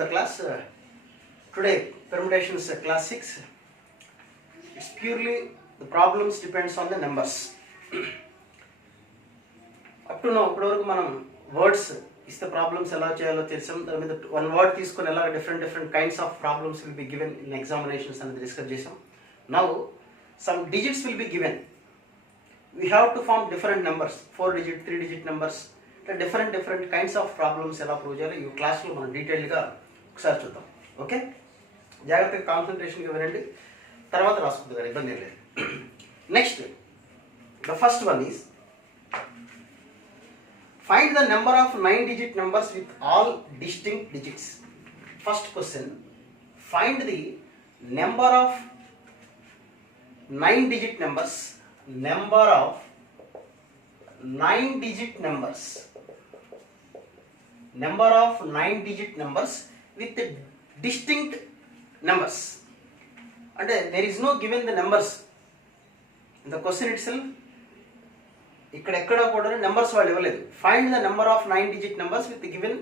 the class. Today permutations class 6. It's purely the problems depends on the numbers. Up to now ఇప్పటివరకు మనం words ఇస్తే problems ఎలా చేయాలో తెలిసాం. దాని మీద వన్ వర్డ్ తీసుకొని ఎలా different kinds of problems will be given in examinations అనేది డిస్కస్ చేసాం. Now some digits will be given. We have to form different numbers, 4 digit 3 digit numbers. ఇట్లా డిఫరెంట్ కైండ్స్ ఆఫ్ ప్రాబ్లమ్స్ ఎలా prove చేయాలో ఈ క్లాస్లో మనం డీటెయిల్గా ఒకసారి చూద్దాం. ఓకే, జాగ్రత్తగా కాన్సన్ట్రేషన్గా వినండి, తర్వాత రాసుకుంది కానీ ఇబ్బంది ఏం లేదు. Next, the first one is find the number of 9 digit numbers with all distinct digits. First question, find the number of 9 digit numbers, number of 9 digit numbers, number of 9 digit numbers with the distinct numbers. And there is no given the numbers in the question itself. ఇక్కడ ఎక్కడ కూడా numbers వాళ్ళు ఇవ్వలేదు. Find the number of 9 digit numbers with given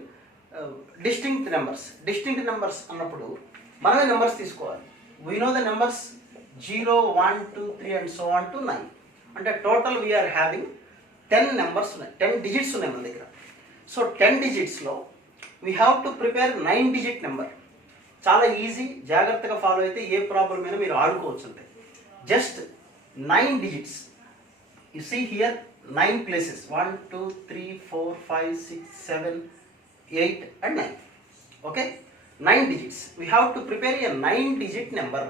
distinct numbers. Distinct numbers అన్నప్పుడు మనమే numbers తీసుకోవాలి. We know the numbers 0, 1, 2, 3 and so on to 9. అంటే total we are having 10 numbers ఉన్నాయి, 10 digits ఉన్నాయి మన దగ్గర. సో 10 digitsలో we have to prepare 9 digit number. చాలా ఈజీ, జాగ్రత్తగా ఫాలో అయితే ఏ ప్రాబ్లం అయినా మీరు ఆడుకోవచ్చు. అంటే just 9 digits. You see here 9 places, 1, 2, 3, 4, 5, 6, 7, 8 and 9. Okay, 9 digits. We have to prepare a 9 digit number.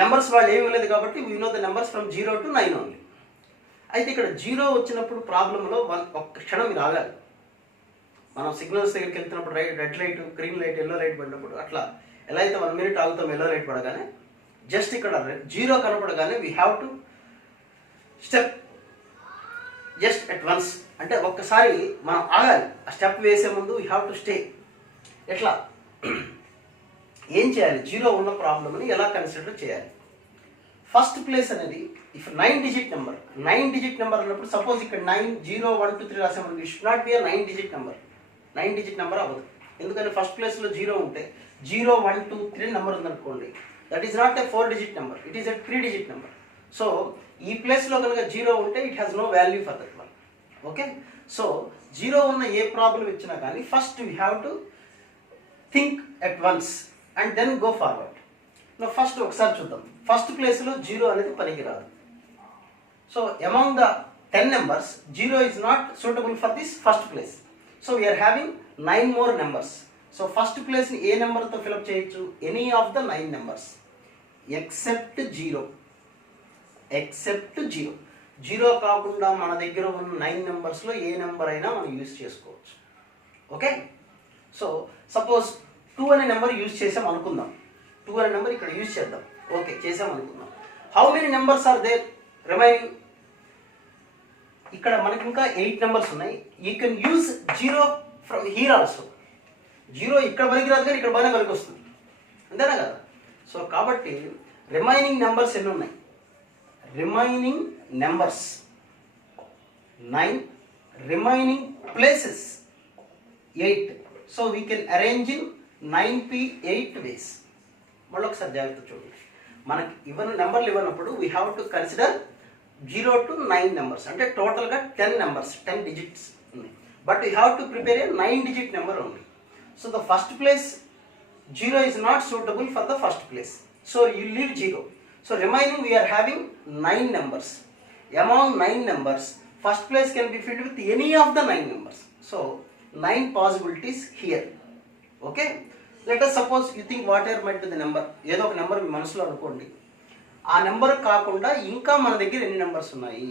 Numbers వాళ్ళు ఏమి లేదు కాబట్టి we know the numbers from 0 to 9 only. అయితే ఇక్కడ 0 వచ్చినప్పుడు ప్రాబ్లంలో ఒక్క క్షణం మీరు ఆగాలి. మనం సిగ్నల్స్ దగ్గరికి వెళ్తున్నప్పుడు red light, green light, yellow light పడినప్పుడు అట్లా ఎలా అయితే 1 minute ఆగుతాం ఎల్లో లైట్ పడగానే, జస్ట్ ఇక్కడ 0 కనపడగానే we have to step just at once. అంటే ఒక్కసారి మనం ఆగాలి. ఆ స్టెప్ వేసే ముందు యూ హ్యావ్ టు స్టే. ఎట్లా ఏం చేయాలి, 0 ఉన్న ప్రాబ్లమ్ని ఎలా కన్సిడర్ చేయాలి? ఫస్ట్ ప్లేస్ అనేది if 9 digit number, 9 digit number అన్నప్పుడు సపోజ్ ఇక్కడ 9, 0, 1, 2, 3 రాసామని it should not be 9 digit number. 9 digit number అవ్వదు. ఎందుకంటే ఫస్ట్ ప్లేస్లో 0 ఉంటే 0, 1, 2, 3 నెంబర్ ఉందనుకోండి, that is not a 4 digit number, it is a 3 digit number. So ఈ ప్లేస్లో కనుక 0 ఉంటే it has no value for that one. Okay, so 0 ఉన్న ఏ ప్రాబ్లం ఇచ్చినా కానీ first we have to think at once and then go forward. First ఒకసారి చూద్దాం. ఫస్ట్ ప్లేస్లో 0 అనేది పనికిరాదు. So among the 10 numbers 0 is not suitable for this first place. So we are having 9 more numbers. So first ప్లేస్ని ఏ నెంబర్తో fill up చేయొచ్చు? Any of the 9 numbers except 0. Except 0. 0 కాకుండా మన దగ్గర ఉన్న 9 నెంబర్స్లో ఏ నెంబర్ అయినా మనం యూజ్ చేసుకోవచ్చు. ఓకే, సో సపోజ్ 2 అనే నెంబర్ యూజ్ చేసాం అనుకుందాం. 2 అనే నెంబర్ ఇక్కడ యూజ్ చేద్దాం. ఓకే, చేసాం అనుకుందాం. How many numbers are there remaining? ఇక్కడ మనకి ఇంకా 8 నెంబర్స్ ఉన్నాయి. You can use 0 from here also. 0 ఇక్కడ పనికి రాదు కానీ ఇక్కడ బాగానే పనికి వస్తుంది, అంతేనా కదా? సో కాబట్టి రిమైనింగ్ నెంబర్స్ ఎన్ని ఉన్నాయి? Remaining numbers 9, remaining places 8. So we can arrange in 9p8 ways. మళ్ళీ ఒకసారి జాగ్రత్త చూడండి. మనకి నెంబర్లు ఇవ్వనప్పుడు we have to consider 0 to 9 numbers. అంటే టోటల్గా 10 నెంబర్స్, 10 digits ఉన్నాయి. But you have to prepare a 9 digit number only. So the first place 0 is not suitable for the first place. So you leave 0. So remaining we are having 9 numbers. Among 9 numbers, first place can be filled with any of the 9 numbers. So 9 possibilities here. Okay. Let us suppose you think whatever might be the number. ఏదో ఒక number మీ మనసులో అనుకోండి. ఆ number కాకుండా ఇంకా మన దగ్గర ఎన్ని నెంబర్స్ ఉన్నాయి?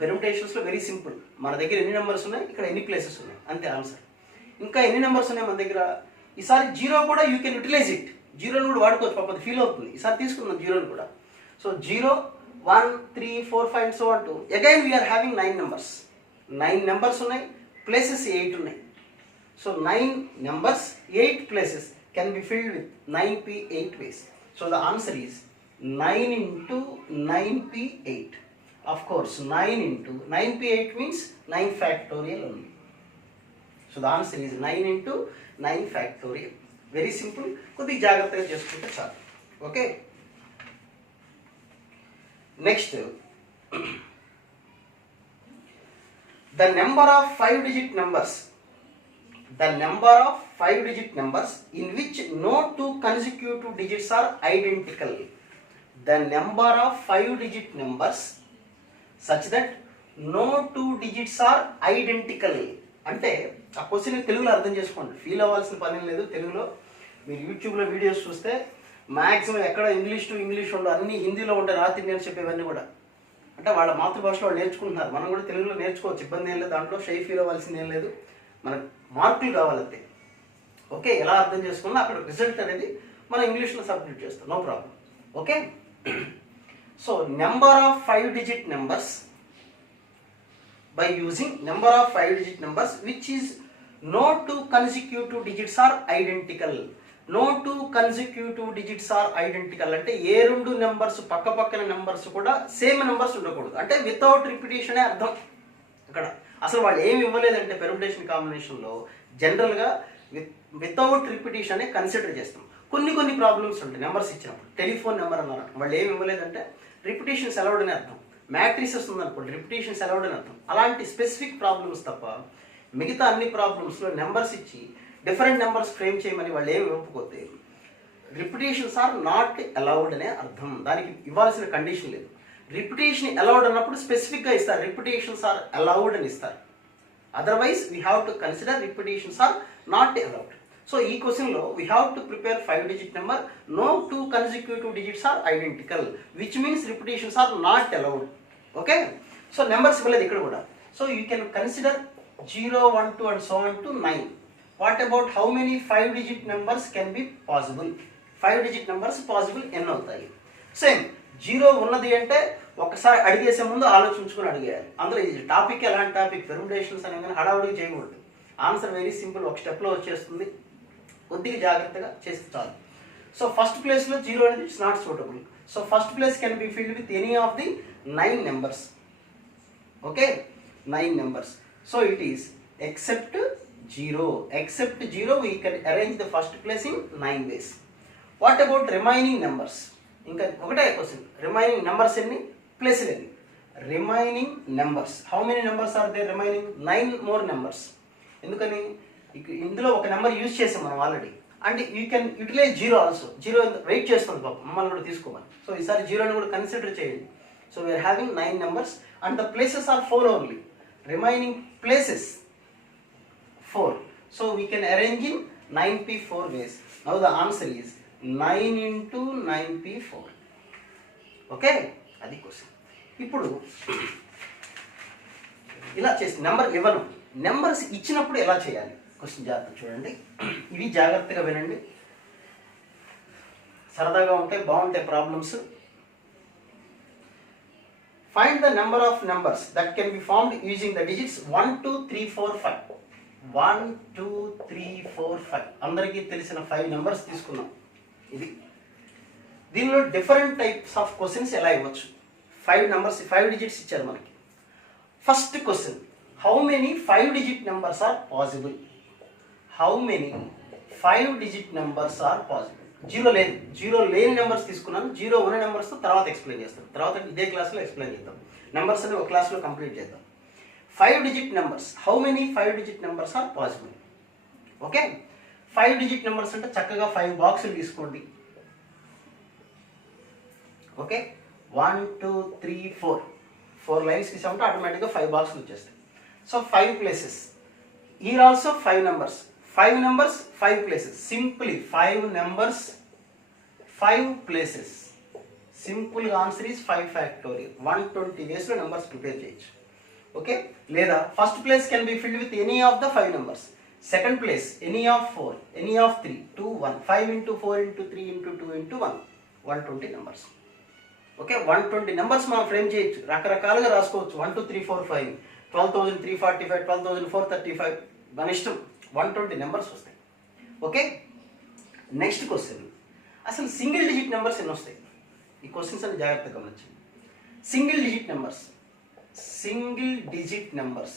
పెర్ముటేషన్స్లో వెరీ సింపుల్. మన దగ్గర ఎన్ని నెంబర్స్ ఉన్నాయి, ఇక్కడ ఎన్ని ప్లేసెస్ ఉన్నాయి, అంతే ఆన్సర్. ఇంకా ఎన్ని నెంబర్స్ ఉన్నాయి మన దగ్గర? ఈసారి 0 కూడా యూ కెన్ యూటిలైజ్ ఇట్. 0ని కూడా వాడుకోవచ్చు, పాప అది ఫీల్ అవుతుంది. ఈసారి తీసుకుందాం 0ని కూడా. So 0, 1, 3, 4, 5 and so on to again we are having 9 numbers. 9 numbers ఉన్నాయి, ప్లేసెస్ 8 ఉన్నాయి. So 9 numbers 8 places can be filled with 9p8 ways. So the answer is 9 into 9p8. Of course 9 into 9p8 means 9 factorial only. So the answer is 9 into 9 factorial. Very simple, కొద్దిగా జాగ్రత్తగా చేసుకుంటే చాలు. Okay, next the number of 5-digit numbers in which no two consecutive digits are identical. The number of 5-digit numbers such that no two digits are identical. అంటే ఆ question తెలుగులో అర్థం చేసుకోండి, feel అవ్వాల్సిన పని లేదు. తెలుగులో మీరు యూట్యూబ్లో వీడియోస్ చూస్తే మ్యాక్సిమం ఎక్కడ ఇంగ్లీష్ టు ఇంగ్లీష్ ఉండవు, అన్ని హిందీలో ఉంటాయి, నార్త్ ఇండియన్స్ చెప్పేవన్నీ కూడా. అంటే వాళ్ళ మాతృభాషలో వాళ్ళు నేర్చుకుంటున్నారు, మనం కూడా తెలుగులో నేర్చుకోవచ్చు, ఇబ్బంది ఏం లేదు, దాంట్లో షై ఫీల్ అవ్వాల్సింది ఏం లేదు, మనకు మార్కులు కావాలంతే. ఓకే, ఎలా అర్థం చేసుకున్నా అక్కడ రిజల్ట్ అనేది మనం ఇంగ్లీష్లో సబ్మిట్ చేస్తాం, no problem. Okay, so number of 5-digit numbers by using number of 5-digit numbers which is no two consecutive digits are identical. No two consecutive digits are identical అంటే ఏ రెండు నెంబర్స్ పక్క పక్కన numbers కూడా same numbers ఉండకూడదు, అంటే without repetition అర్థం. ఇక్కడ అసలు వాళ్ళు ఏమి ఇవ్వలేదంటే పెర్ముటేషన్ కాంబినేషన్లో జనరల్గా వితౌట్ రిపిటేషన్ కన్సిడర్ చేస్తాం. కొన్ని ప్రాబ్లమ్స్ ఉంటాయి నెంబర్స్ ఇచ్చినప్పుడు. టెలిఫోన్ నెంబర్ అన్నారు, వాళ్ళు ఏమి ఇవ్వలేదంటే రిపిటేషన్స్ అలౌడ్ అని అర్థం. మ్యాట్రిసెస్ ఉందనుకోండి, రిపిటేషన్స్ అలౌడ్ అని అర్థం. అలాంటి స్పెసిఫిక్ ప్రాబ్లమ్స్ తప్ప మిగతా అన్ని ప్రాబ్లమ్స్లో నెంబర్స్ ఇచ్చి డిఫరెంట్ నెంబర్స్ ఫ్రేమ్ చేయమని వాళ్ళు ఏమి ఒప్పుకోతే రిపిటేషన్స్ ఆర్ నాట్ అలౌడ్ అనే అర్థం. దానికి ఇవ్వాల్సిన కండిషన్ లేదు. రిపిటేషన్ అలౌడ్ అన్నప్పుడు స్పెసిఫిక్గా ఇస్తారు, రిపిటేషన్స్ ఆర్ అలౌడ్ అని ఇస్తారు. Otherwise we have to consider repetitions are not allowed. So ఈ క్వశ్చన్లో we have to prepare 5-digit number, no two consecutive digits are identical, which means repetitions are not allowed. Okay, so numbers ఇవ్వలేదు ఇక్కడ కూడా. So you can consider 0, 1, 2 and so on to 9. What about how many 5-digit numbers can be possible? 5-digit numbers possible ఎన్ని అవుతాయి? Same 0 ఉన్నది అంటే ఒకసారి అడిగేసే ముందు ఆలోచించుకొని అడిగేయాలి. అందులో ఈ టాపిక్ ఎలాంటి టాపిక్, పెర్ముటేషన్స్ అనే కానీ హడావుడికి చేయకూడదు. ఆన్సర్ వెరీ సింపుల్, ఒక స్టెప్లో వచ్చేస్తుంది, కొద్దిగా జాగ్రత్తగా చేస్తే చాలు. సో ఫస్ట్ ప్లేస్లో 0 అనేది it's not suitable. So first place can be filled with any of the 9 numbers. Okay, 9 numbers. So it is except 0 we can arrange the first place in 9 ways. What about remaining numbers? ఇంకా ఒకటే question, remaining numbers ఎన్ని, ప్లేస్లు ఎన్ని? Remaining numbers, how many numbers are they remaining? 9 more numbers. ఎందుకని ఇందులో ఒక number use చేసాం మనం already, and you can utilize 0 also. 0 wait చేస్తుంది పాపం, మమ్మల్ని కూడా తీసుకోమని. సో ఈసారి 0ని కూడా కన్సిడర్ చేయండి. So we are having 9 numbers and the places are 4 only. Remaining places 4. So we can arrange in 9p4 ways. Now the answer is 9 into 9p4. Okay, అది question. ఇప్పుడు ఇలా చేసి నెంబర్ 11 నెంబర్స్ ఇచ్చినప్పుడు ఎలా చేయాలి క్వశ్చన్ జాగ్రత్త చూడండి. ఇవి జాగ్రత్తగా వినండి, సరదాగా ఉంటాయి, బాగుంటాయి problems. Find the number of numbers that can be formed using the digits 1, 2, 3, 4, 5. 1, 2, 3, 4, 5 అందరికీ తెలిసిన 5 నెంబర్స్ తీసుకున్నాం. ఇది దీనిలో డిఫరెంట్ టైప్స్ ఆఫ్ క్వశ్చన్స్ ఎలా ఇవ్వచ్చు. 5 నెంబర్స్, 5 digits ఇచ్చారు మనకి. First question, how many 5-digit numbers are possible? How many 5-digit numbers are possible? 0 లేని నెంబర్స్ తీసుకున్నాను, 0 ఉన్న నెంబర్స్తో తర్వాత ఎక్స్ప్లెయిన్ చేస్తాను, తర్వాత ఇదే క్లాస్లో ఎక్స్ప్లెయిన్ చేద్దాం. నెంబర్స్ అని ఒక క్లాస్లో కంప్లీట్ చేద్దాం. 5-digit numbers, how many 5-digit numbers are possible? Okay, 5-digit numbers అంటే చక్కగా 5 బాక్సులు తీసుకోండి. ఓకే, 1, 2, 3, 4 లైన్స్ తీసామంటే ఆటోమేటిక్గా 5 బాక్సులు వచ్చేస్తాయి. So 5 places, here also 5 numbers, 5 numbers 5 places, simply 5 numbers 5 places. Simple answer is 5 factorial. 120 వేస్లో నెంబర్స్ ప్రిపేర్ చేయొచ్చు. ఓకే, లేదా first place can be filled with any of the 5 numbers. Second place any of 4, any of 3, 2, 1, 5 into 4 into 3 into 2 into 1, 120 numbers. Okay, 120 numbers మనం frame చేయొచ్చు, రకరకాలుగా రాసుకోవచ్చు. 1, 2, 3, 4, 5, 12,345, 12,435 మన ఇష్టం. 120 numbers వస్తాయి. ఓకే, నెక్స్ట్ క్వశ్చన్, అసలు సింగిల్ డిజిట్ నెంబర్స్ ఎన్ని వస్తాయి? ఈ క్వశ్చన్స్ అని జాగ్రత్తగా గమనించండి. Single digit numbers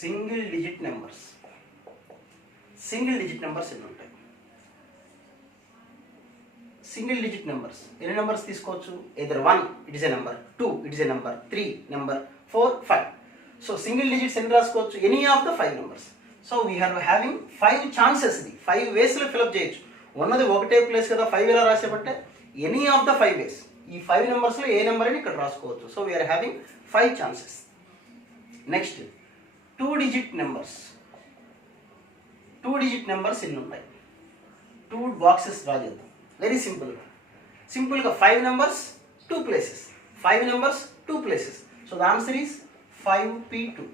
single digit numbers ఎన్ని ఉంటాయి? సింగిల్ డిజిట్ నెంబర్స్ ఎన్ని నెంబర్స్ తీసుకోవచ్చు? Either 1 it is a number, 2 it is a number, 3 number, 4 5. So single digits ఎన్ని రాసుకోవచ్చు? Any of the 5 numbers. So we are having 5 chances. ఇది 5 వేస్లో fill up చేయొచ్చు. ఉన్నది ఒకటే ప్లేస్ కదా, 5 ఎలా రాసేపట్టే ఎనీ ఆఫ్ ద 5 వేస్. ఈ 5 నెంబర్స్లో ఏ నెంబర్ అని ఇక్కడ రాసుకోవచ్చు. So we are having 5 chances. Next 2 digit numbers. 2 digit numbers ఎన్ని ఉన్నాయి? 2 బాక్సెస్ డ్రా చేద్దాం. వెరీ సింపుల్గా 5 numbers 2 places, 5 numbers 2 places. So the answer is 5p2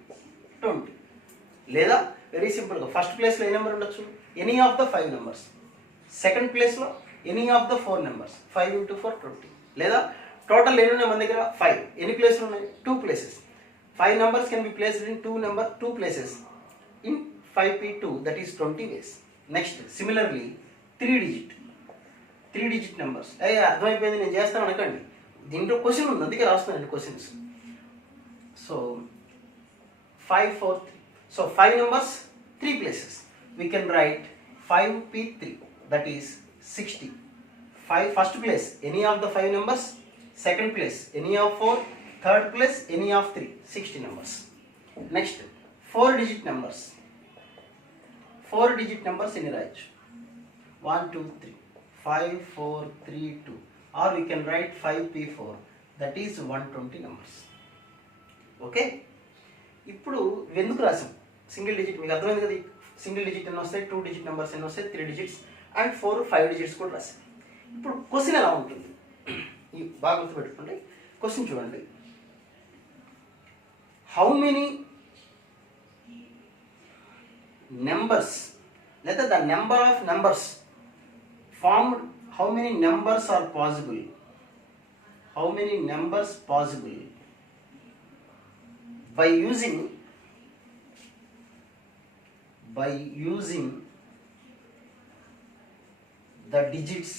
20. లేదా వెరీ సింపుల్గా ఫస్ట్ ప్లేస్లో ఏ నెంబర్ ఉండొచ్చు? Any of the 5 numbers. Second ప్లేస్లో ఎనీ ఆఫ్ ద 4 నెంబర్స్. 5 × 4 20. లేదా టోటల్ ఎన్ని ఉన్నాయి మన దగ్గర? 5. ఎన్ని ప్లేస్లు ఉన్నాయి? 2 places. 5 numbers can be placed in 2 places in 5p2, that is 20 ways. Next, similarly 3 digit numbers. అర్థమైపోయింది, నేను చేస్తాను అనకండి. దీంట్లో క్వశ్చన్ ఉంది, అందుకే రాస్తున్నాను questions. So 5 4 3. So 5 numbers 3 places. We can write 5p3, that is 60. 5 first place any of the 5 numbers, second place any of 4, third place any of 3, 60 numbers. Next 4 digit numbers. 4 digit numbers in right. 1 2 3 5 4 3 2, or we can write 5p4, that is 120 numbers. Okay, ఇప్పుడు ఎందుకు రాసాం single digit? మీకు అర్థమైంది కదా. Single digit ఎన్ని వస్తాయి, 2 digit numbers ఎన్ని వస్తాయి, 3 digits అండ్ 4 5 digits కూడా రాసాం. ఇప్పుడు క్వశ్చన్ ఎలా ఉంటుంది ఈ బాగా గుర్తుపెట్టుకోండి. క్వశ్చన్ చూడండి. హౌ మెనీ నెంబర్స్, లేదా the number of numbers formed, how many numbers are possible, how many numbers possible by using the digits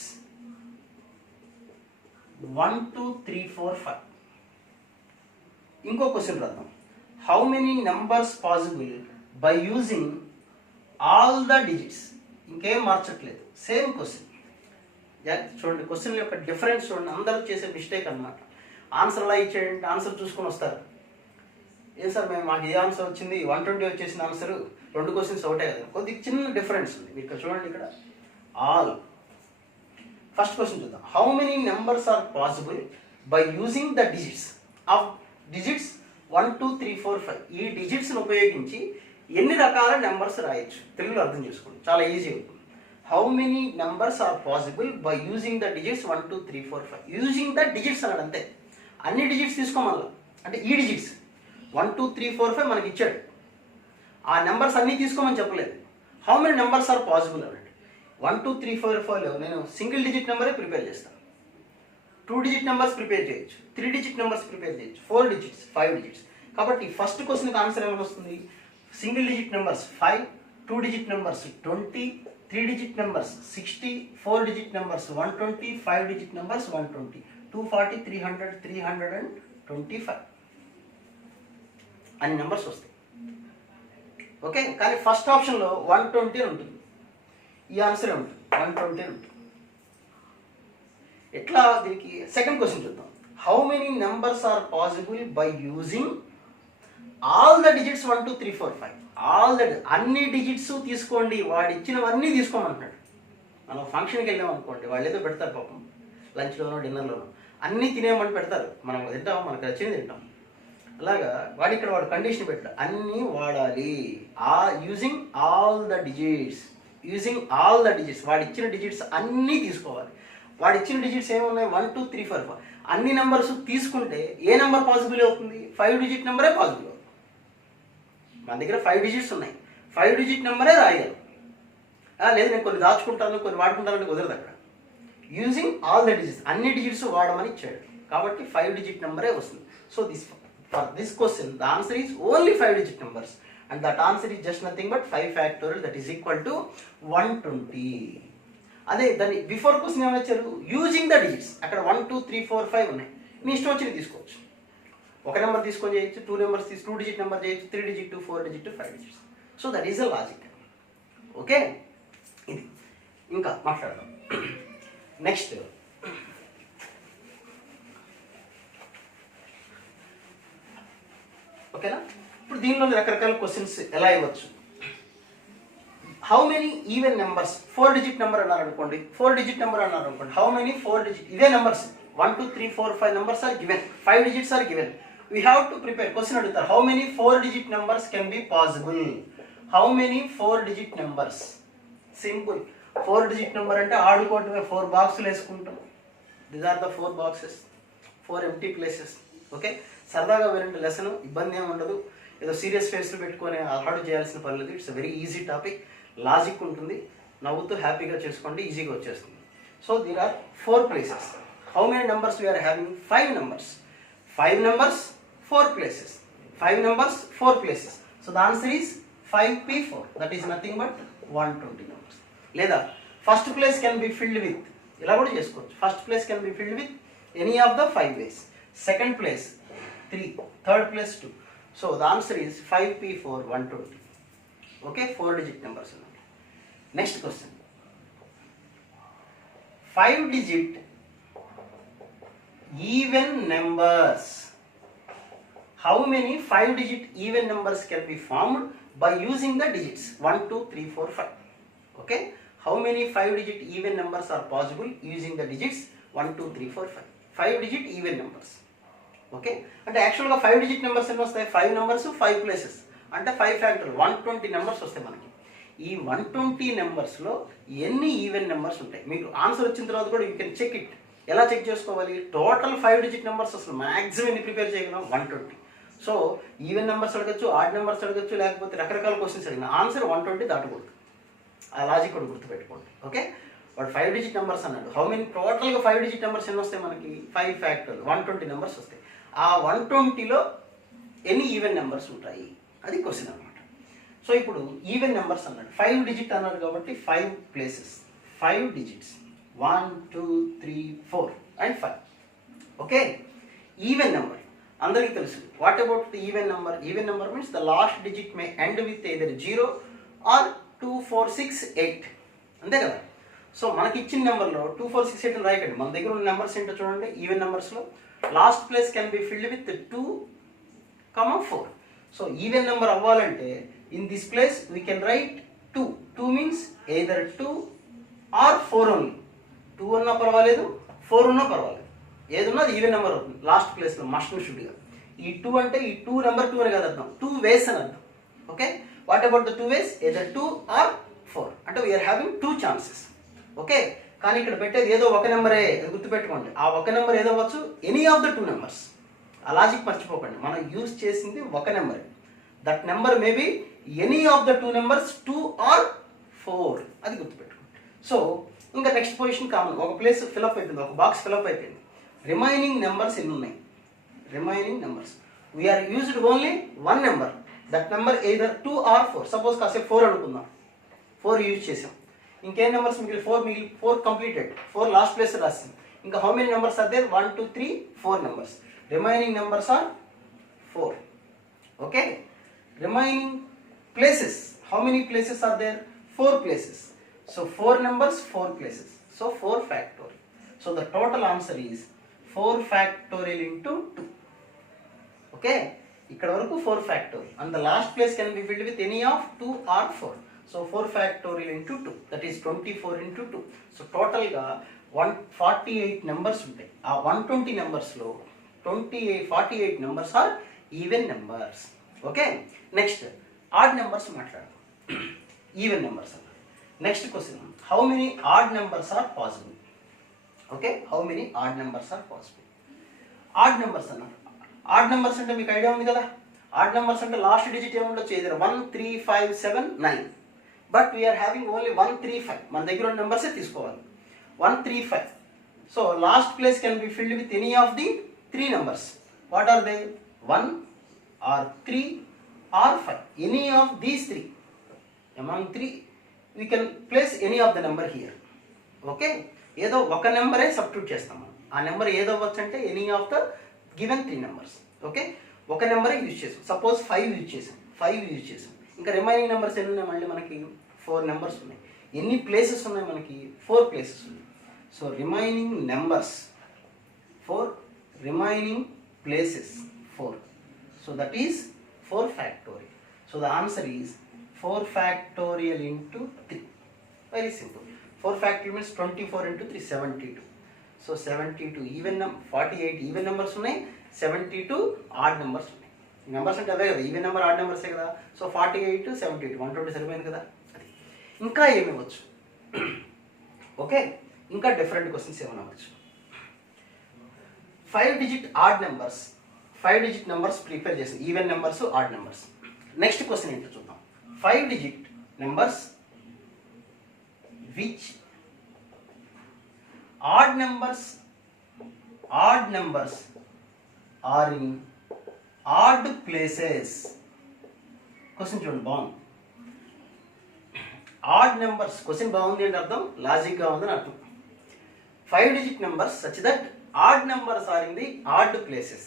1 2 3 4 5. ఇంకో క్వశ్చన్ రాద్దాం. How many numbers possible by using all the digits. ఇంకేం మార్చట్లేదు, same question. చూడండి question యొక్క difference చూడండి. అందరూ చేసే mistake అన్నమాట. Answer అలా ఇచ్చేయండి, ఆన్సర్ చూసుకొని వస్తారు. ఏం సార్ మేము మాకు ఏ ఆన్సర్ వచ్చింది, 120 వచ్చేసిన ఆన్సర్, 2 క్వశ్చన్స్ ఒకటే కదా. కొద్దిగా చిన్న డిఫరెన్స్ ఉంది. ఇక్కడ చూడండి, ఇక్కడ ఆల్. ఫస్ట్ క్వశ్చన్ చూద్దాం. How many numbers are possible by using the digits of digits 1 2 3 4 5. ఈ డిజిట్స్ని ఉపయోగించి ఎన్ని రకాల నెంబర్స్ రాయొచ్చు? తెలుగులో అర్థం చేసుకోండి, చాలా ఈజీ ఉంటుంది. How many numbers are possible by using the digits 1 2 3 4 5. Using the digits అన్నాడు అంతే. అన్ని డిజిట్స్ తీసుకోమల్లా, అంటే ఈ డిజిట్స్ 1 2 3 4 5 మనకి ఇచ్చాడు. ఆ నెంబర్స్ అన్నీ తీసుకోమని చెప్పలేదు. How many numbers are possible అన్నాడు. 1 2 3 4 5లో నేను సింగిల్ డిజిట్ నెంబరే ప్రిపేర్ చేస్తాను. 2 digit నెంబర్స్ ప్రిపేర్ చేయొచ్చు, 3 digit నెంబర్స్ ప్రిపేర్ చేయొచ్చు, 4 digits 5 digits. కాబట్టి ఫస్ట్ క్వశ్చన్కి ఆన్సర్ ఏమైనా వస్తుంది? Single digit numbers 5, 2 digit numbers 20, 3 digit numbers 60, 4 digit numbers 120, 5 digit numbers 120, 240, 300, 325 అన్ని నెంబర్స్ వస్తాయి. ఓకే, కానీ ఫస్ట్ ఆప్షన్లో 120 ఉంటుంది. ఈ ఆన్సరే ఉంటుంది, 120 ఉంటుంది. ఎట్లా దీనికి సెకండ్ క్వశ్చన్ చూద్దాం. How many numbers are possible by using all the digits 1 2 3 4 5. All the అన్ని డిజిట్స్ తీసుకోండి, వాడు ఇచ్చినవన్నీ తీసుకోమంటున్నాడు. మనం ఫంక్షన్కి వెళ్ళాం అనుకోండి, వాళ్ళు ఏదో పెడతారు పాపం, లంచ్లోనో డిన్నర్లోనో అన్నీ తినేయమని పెడతారు. మనం తింటాం, మనకు నచ్చింది తింటాం. అలాగా వాడు ఇక్కడ వాడు కండిషన్ పెట్టాడు, అన్నీ వాడాలి. యూజింగ్ ఆల్ ద డిజిట్స్, వాడు ఇచ్చిన డిజిట్స్ అన్నీ తీసుకోవాలి. వాడు ఇచ్చిన డిజిట్స్ ఏమున్నాయి? 1 2 3 4 5. అన్ని నెంబర్స్ తీసుకుంటే ఏ నెంబర్ పాసిబుల్ అవుతుంది? 5 digit నెంబరే పాసిబుల్ అవుతుంది. మన దగ్గర 5 digits ఉన్నాయి, 5 digit నెంబరే రాయగలం. లేదు నేను కొన్ని దాచుకుంటాను, కొన్ని వాడుకుంటానని కుదరదు. అక్కడ యూజింగ్ ఆల్ ద డిజిట్స్, అన్ని డిజిట్స్ వాడమని ఇచ్చాడు కాబట్టి 5 digit నెంబరే వస్తుంది. So for this question the answer is only 5 digit numbers, and that answer is just nothing but 5 factorial, that is equal to 120. అదే దాన్ని బిఫోర్ క్వశ్చన్ ఏమని వచ్చారు? Using the digits. అక్కడ 1 2 3 4 5 ఉన్నాయి, నీ ఇష్టం వచ్చి తీసుకోవచ్చు. ఒక నెంబర్ తీసుకొని చేయొచ్చు, 2 నెంబర్స్ 2 డిజిట్ నెంబర్ చేయొచ్చు, 3 digit, 4 digit, 5 digits. So that is the logic. Okay, ఇది ఇంకా మాట్లాడదాం. నెక్స్ట్ ఓకేనా. ఇప్పుడు దీనిలో రకరకాల క్వశ్చన్స్ ఎలా ఇవ్వచ్చు. How many even numbers, 4 digit number అన్నారు అనుకోండి, 4 డిజిట్ నెంబర్ అన్నారు అనుకోండి, హౌ మెనీ 4 డిజిట్, ఇవే numbers 1 2 3 4 5 numbers are given, 5 digits are given. We have to prepare. Question అడుగుతారు, how many 4 digit numbers can be possible. How many 4 digit numbers, simple. 4 digit number అంటే ఆడుకోవటమే, 4 బాక్సులు వేసుకుంటాం. These are the 4 boxes, 4 empty places. Okay, సరదాగా వినండి lesson, ఇబ్బంది ఏమి ఉండదు. ఏదో సీరియస్ ఫేస్లు పెట్టుకొని ఆడు చేయాల్సిన పని లేదు. It's very easy topic, logic ఉంటుంది, నవ్వుతూ హ్యాపీగా చేసుకోండి, ఈజీగా వచ్చేస్తుంది. So there are 4 places. How many numbers we are having? 5 numbers. 5 numbers 4 places. 5 numbers 4 places. So the answer is 5p4. That is nothing but 120 numbers. లేదా first place can be filled with, ఇలా కూడా చేసుకోవచ్చు. First place can be filled with any of the 5 ways. Second place 3, third place 2. So the answer is 5p4 120. Okay, 4 digit numbers ఉన్నాయి. Next question, 5 digit even numbers. How many 5 digit even numbers can be formed by using the digits 1 2 3 4 5. Okay, how many 5 digit even numbers are possible using the digits 1 2 3 4 5? 5 digit even numbers. Okay, అంటే యాక్చువల్గా 5 digit numbers ఎన్ని వస్తాయి? 5 numbers 5 places అంటే 5 ఫ్యాక్టర్లు 120 numbers వస్తాయి మనకి. ఈ 120 నెంబర్స్లో ఎన్ని even numbers ఉంటాయి? మీకు ఆన్సర్ వచ్చిన తర్వాత కూడా యూ కెన్ చెక్ ఇట్. ఎలా చెక్ చేసుకోవాలి? టోటల్ 5 digit నెంబర్స్ అసలు మ్యాక్సిమం ఎన్ని ప్రిపేర్ చేయగలం? 120. సో ఈవెన్ నెంబర్స్ అడగచ్చు, ఆడ్ నెంబర్స్ అడగచ్చు, లేకపోతే రకరకాల క్వశ్చన్స్ అడిగిన ఆన్సర్ 120 దాటకూడదు. ఆ లాజిక్ కూడా గుర్తుపెట్టుకోండి. ఓకే, వాడు 5 digit నెంబర్స్ అన్నాడు. హౌ మెనీ టోటల్గా 5 digit నెంబర్స్ ఎన్ని వస్తాయి మనకి? 5 ఫ్యాక్టర్లు 120 నెంబర్స్ వస్తాయి. ఆ 120లో ఎన్ని ఈవెన్ నెంబర్స్ ఉంటాయి? అది క్వశ్చన్ అనమాట. సో ఇప్పుడు ఈవెన్ నెంబర్స్ అన్నాడు, 5 digit అన్నాడు కాబట్టి 5 places, 5 digits 1 2 3 4 and 5. Okay, even number అందరికీ తెలుసు. What about the even number? Even number means the last digit May end with either 0 or 2 4 6 8. అంతే కదా. సో మనకి ఇచ్చిన నెంబర్లో 2 4 6 8 రాయకండి. మన దగ్గర ఉన్న నెంబర్స్ ఏంటో చూడండి. ఈవెన్ నెంబర్స్లో last place can be filled with 2, 4. So even number అవ్వాలంటే in this place we can write 2. 2 means either 2 or 4 only. 2 ఉన్నా పర్వాలేదు, 4 ఉన్నా పర్వాలేదు, ఏదున్నా అది ఈవెన్ నెంబర్ అవుతుంది లాస్ట్ ప్లేస్లో మస్ట్ షుడ్గా. ఈ 2 అంటే ఈ 2 నెంబర్ 2 అని కాదు అర్థం, 2 ways అని అర్థం. Okay, what about the 2 ways? Either 2 or 4 అంటే వీఆర్ హ్యావింగ్ 2 chances. ఓకే, కానీ ఇక్కడ పెట్టేది ఏదో ఒక నెంబరే, గుర్తుపెట్టుకోండి. ఆ ఒక నెంబర్ ఏదో అవ్వచ్చు, ఎనీ ఆఫ్ ద 2 numbers. ఆ లాజిక్ మర్చిపోకండి, మనం యూజ్ చేసింది ఒక నెంబరే. That number maybe any of the 2 numbers 2 or 4. అది గుర్తుపెట్టుకోండి. సో ఇంకా నెక్స్ట్ పొజిషన్ కామన్. ఒక ప్లేస్ ఫిల్అప్ అయిపోయింది, ఒక బాక్స్ ఫిల్అప్ అయిపోయింది. రిమైనింగ్ నెంబర్స్ ఎన్ని ఉన్నాయి? Remaining numbers we are used only 1 number. That number either 2 or 4. Suppose కాసేపు 4 అనుకుందాం, 4 యూజ్ చేసాం. ఇంకేం నెంబర్స్ మిగిలి? 4 కంప్లీటెడ్, 4 లాస్ట్ ప్లేస్ రాసాం. ఇంకా how many numbers are there? 1 2 3 4 numbers. Remaining numbers are 4. Okay, remaining places, how many places are there? 4 places. So 4 numbers 4 places. So 4 factorial. So the total answer is 4 factorial into 2. ఓకే, ఇక్కడ వరకు 4 factorial and the last place can be filled with any of 2 or 4. So 4 factorial into 2, that is 24 into 2. So టోటల్గా 148 numbers ఉంటాయి. ఆ 120 నెంబర్స్లో 48 numbers are even numbers. Okay, next odd numbers మాట్లాడదాం. Even numbers అన్నారు. Next question, how many odd numbers are possible? Okay, how many odd numbers are possible? Odd numbers అన్నారు. Odd numbers అంటే మీకు idea ఉంది కదా. ఆడ్ నెంబర్స్ అంటే last digit ఏముండొచ్చు? ఏదైనా 1 3 5 7 9. But we're having only 1 3 5. మన దగ్గర ఉన్న నెంబర్సే తీసుకోవాలి. 1 3 5. So last place can be filled with any of the 3 numbers. What are they? 1 or 3 or 5. Any of these 3. Among 3 we can place any of the number here. Okay, ఏదో ఒక నెంబరే substitute చేస్తాం మనం. ఆ నెంబర్ ఏదో అవ్వచ్చు అంటే any of the given 3 numbers. Okay, ఒక నెంబర్ యూజ్ చేసాం. సపోజ్ 5 యూజ్ చేసాం, 5 యూజ్ చేసాం. ఇంకా రిమైనింగ్ నెంబర్స్ ఎన్ని ఉన్నాయి? మళ్ళీ మనకి 4 నెంబర్స్ ఉన్నాయి. ఎన్ని ప్లేసెస్ ఉన్నాయి మనకి? 4 ప్లేసెస్ ఉన్నాయి. So remaining numbers 4, remaining places 4. So that is 4 factorial. So the answer is 4 factorial into 3. Very simple. 4 factorial means 24 into 3, 72. So 72 even 48 even numbers ఉన్నాయి, 72 odd numbers ఉన్నాయి. ఈ నెంబర్స్ అంటే అవే కదా, ఈవెన్ నెంబర్ ఆడ్ నెంబర్సే కదా. So 48 78 120 సరిపోయింది కదా. అది ఇంకా ఏమి ఇవ్వచ్చు? ఓకే, ఇంకా డిఫరెంట్ క్వశ్చన్స్ ఏమైనా అవ్వచ్చు. 5 digit odd numbers, 5 digit numbers prepare చేసి even numbers odd numbers. Next question ఏంటో చూద్దాం. 5 digit numbers which odd numbers are in odd places. Question చూడండి, బాగుంది. ఆడ్ నెంబర్స్, క్వశ్చన్ బాగుంది అంటే అర్థం లాజిక్గా ఉందని అర్థం. 5 digit numbers such that odd numbers are in the odd places.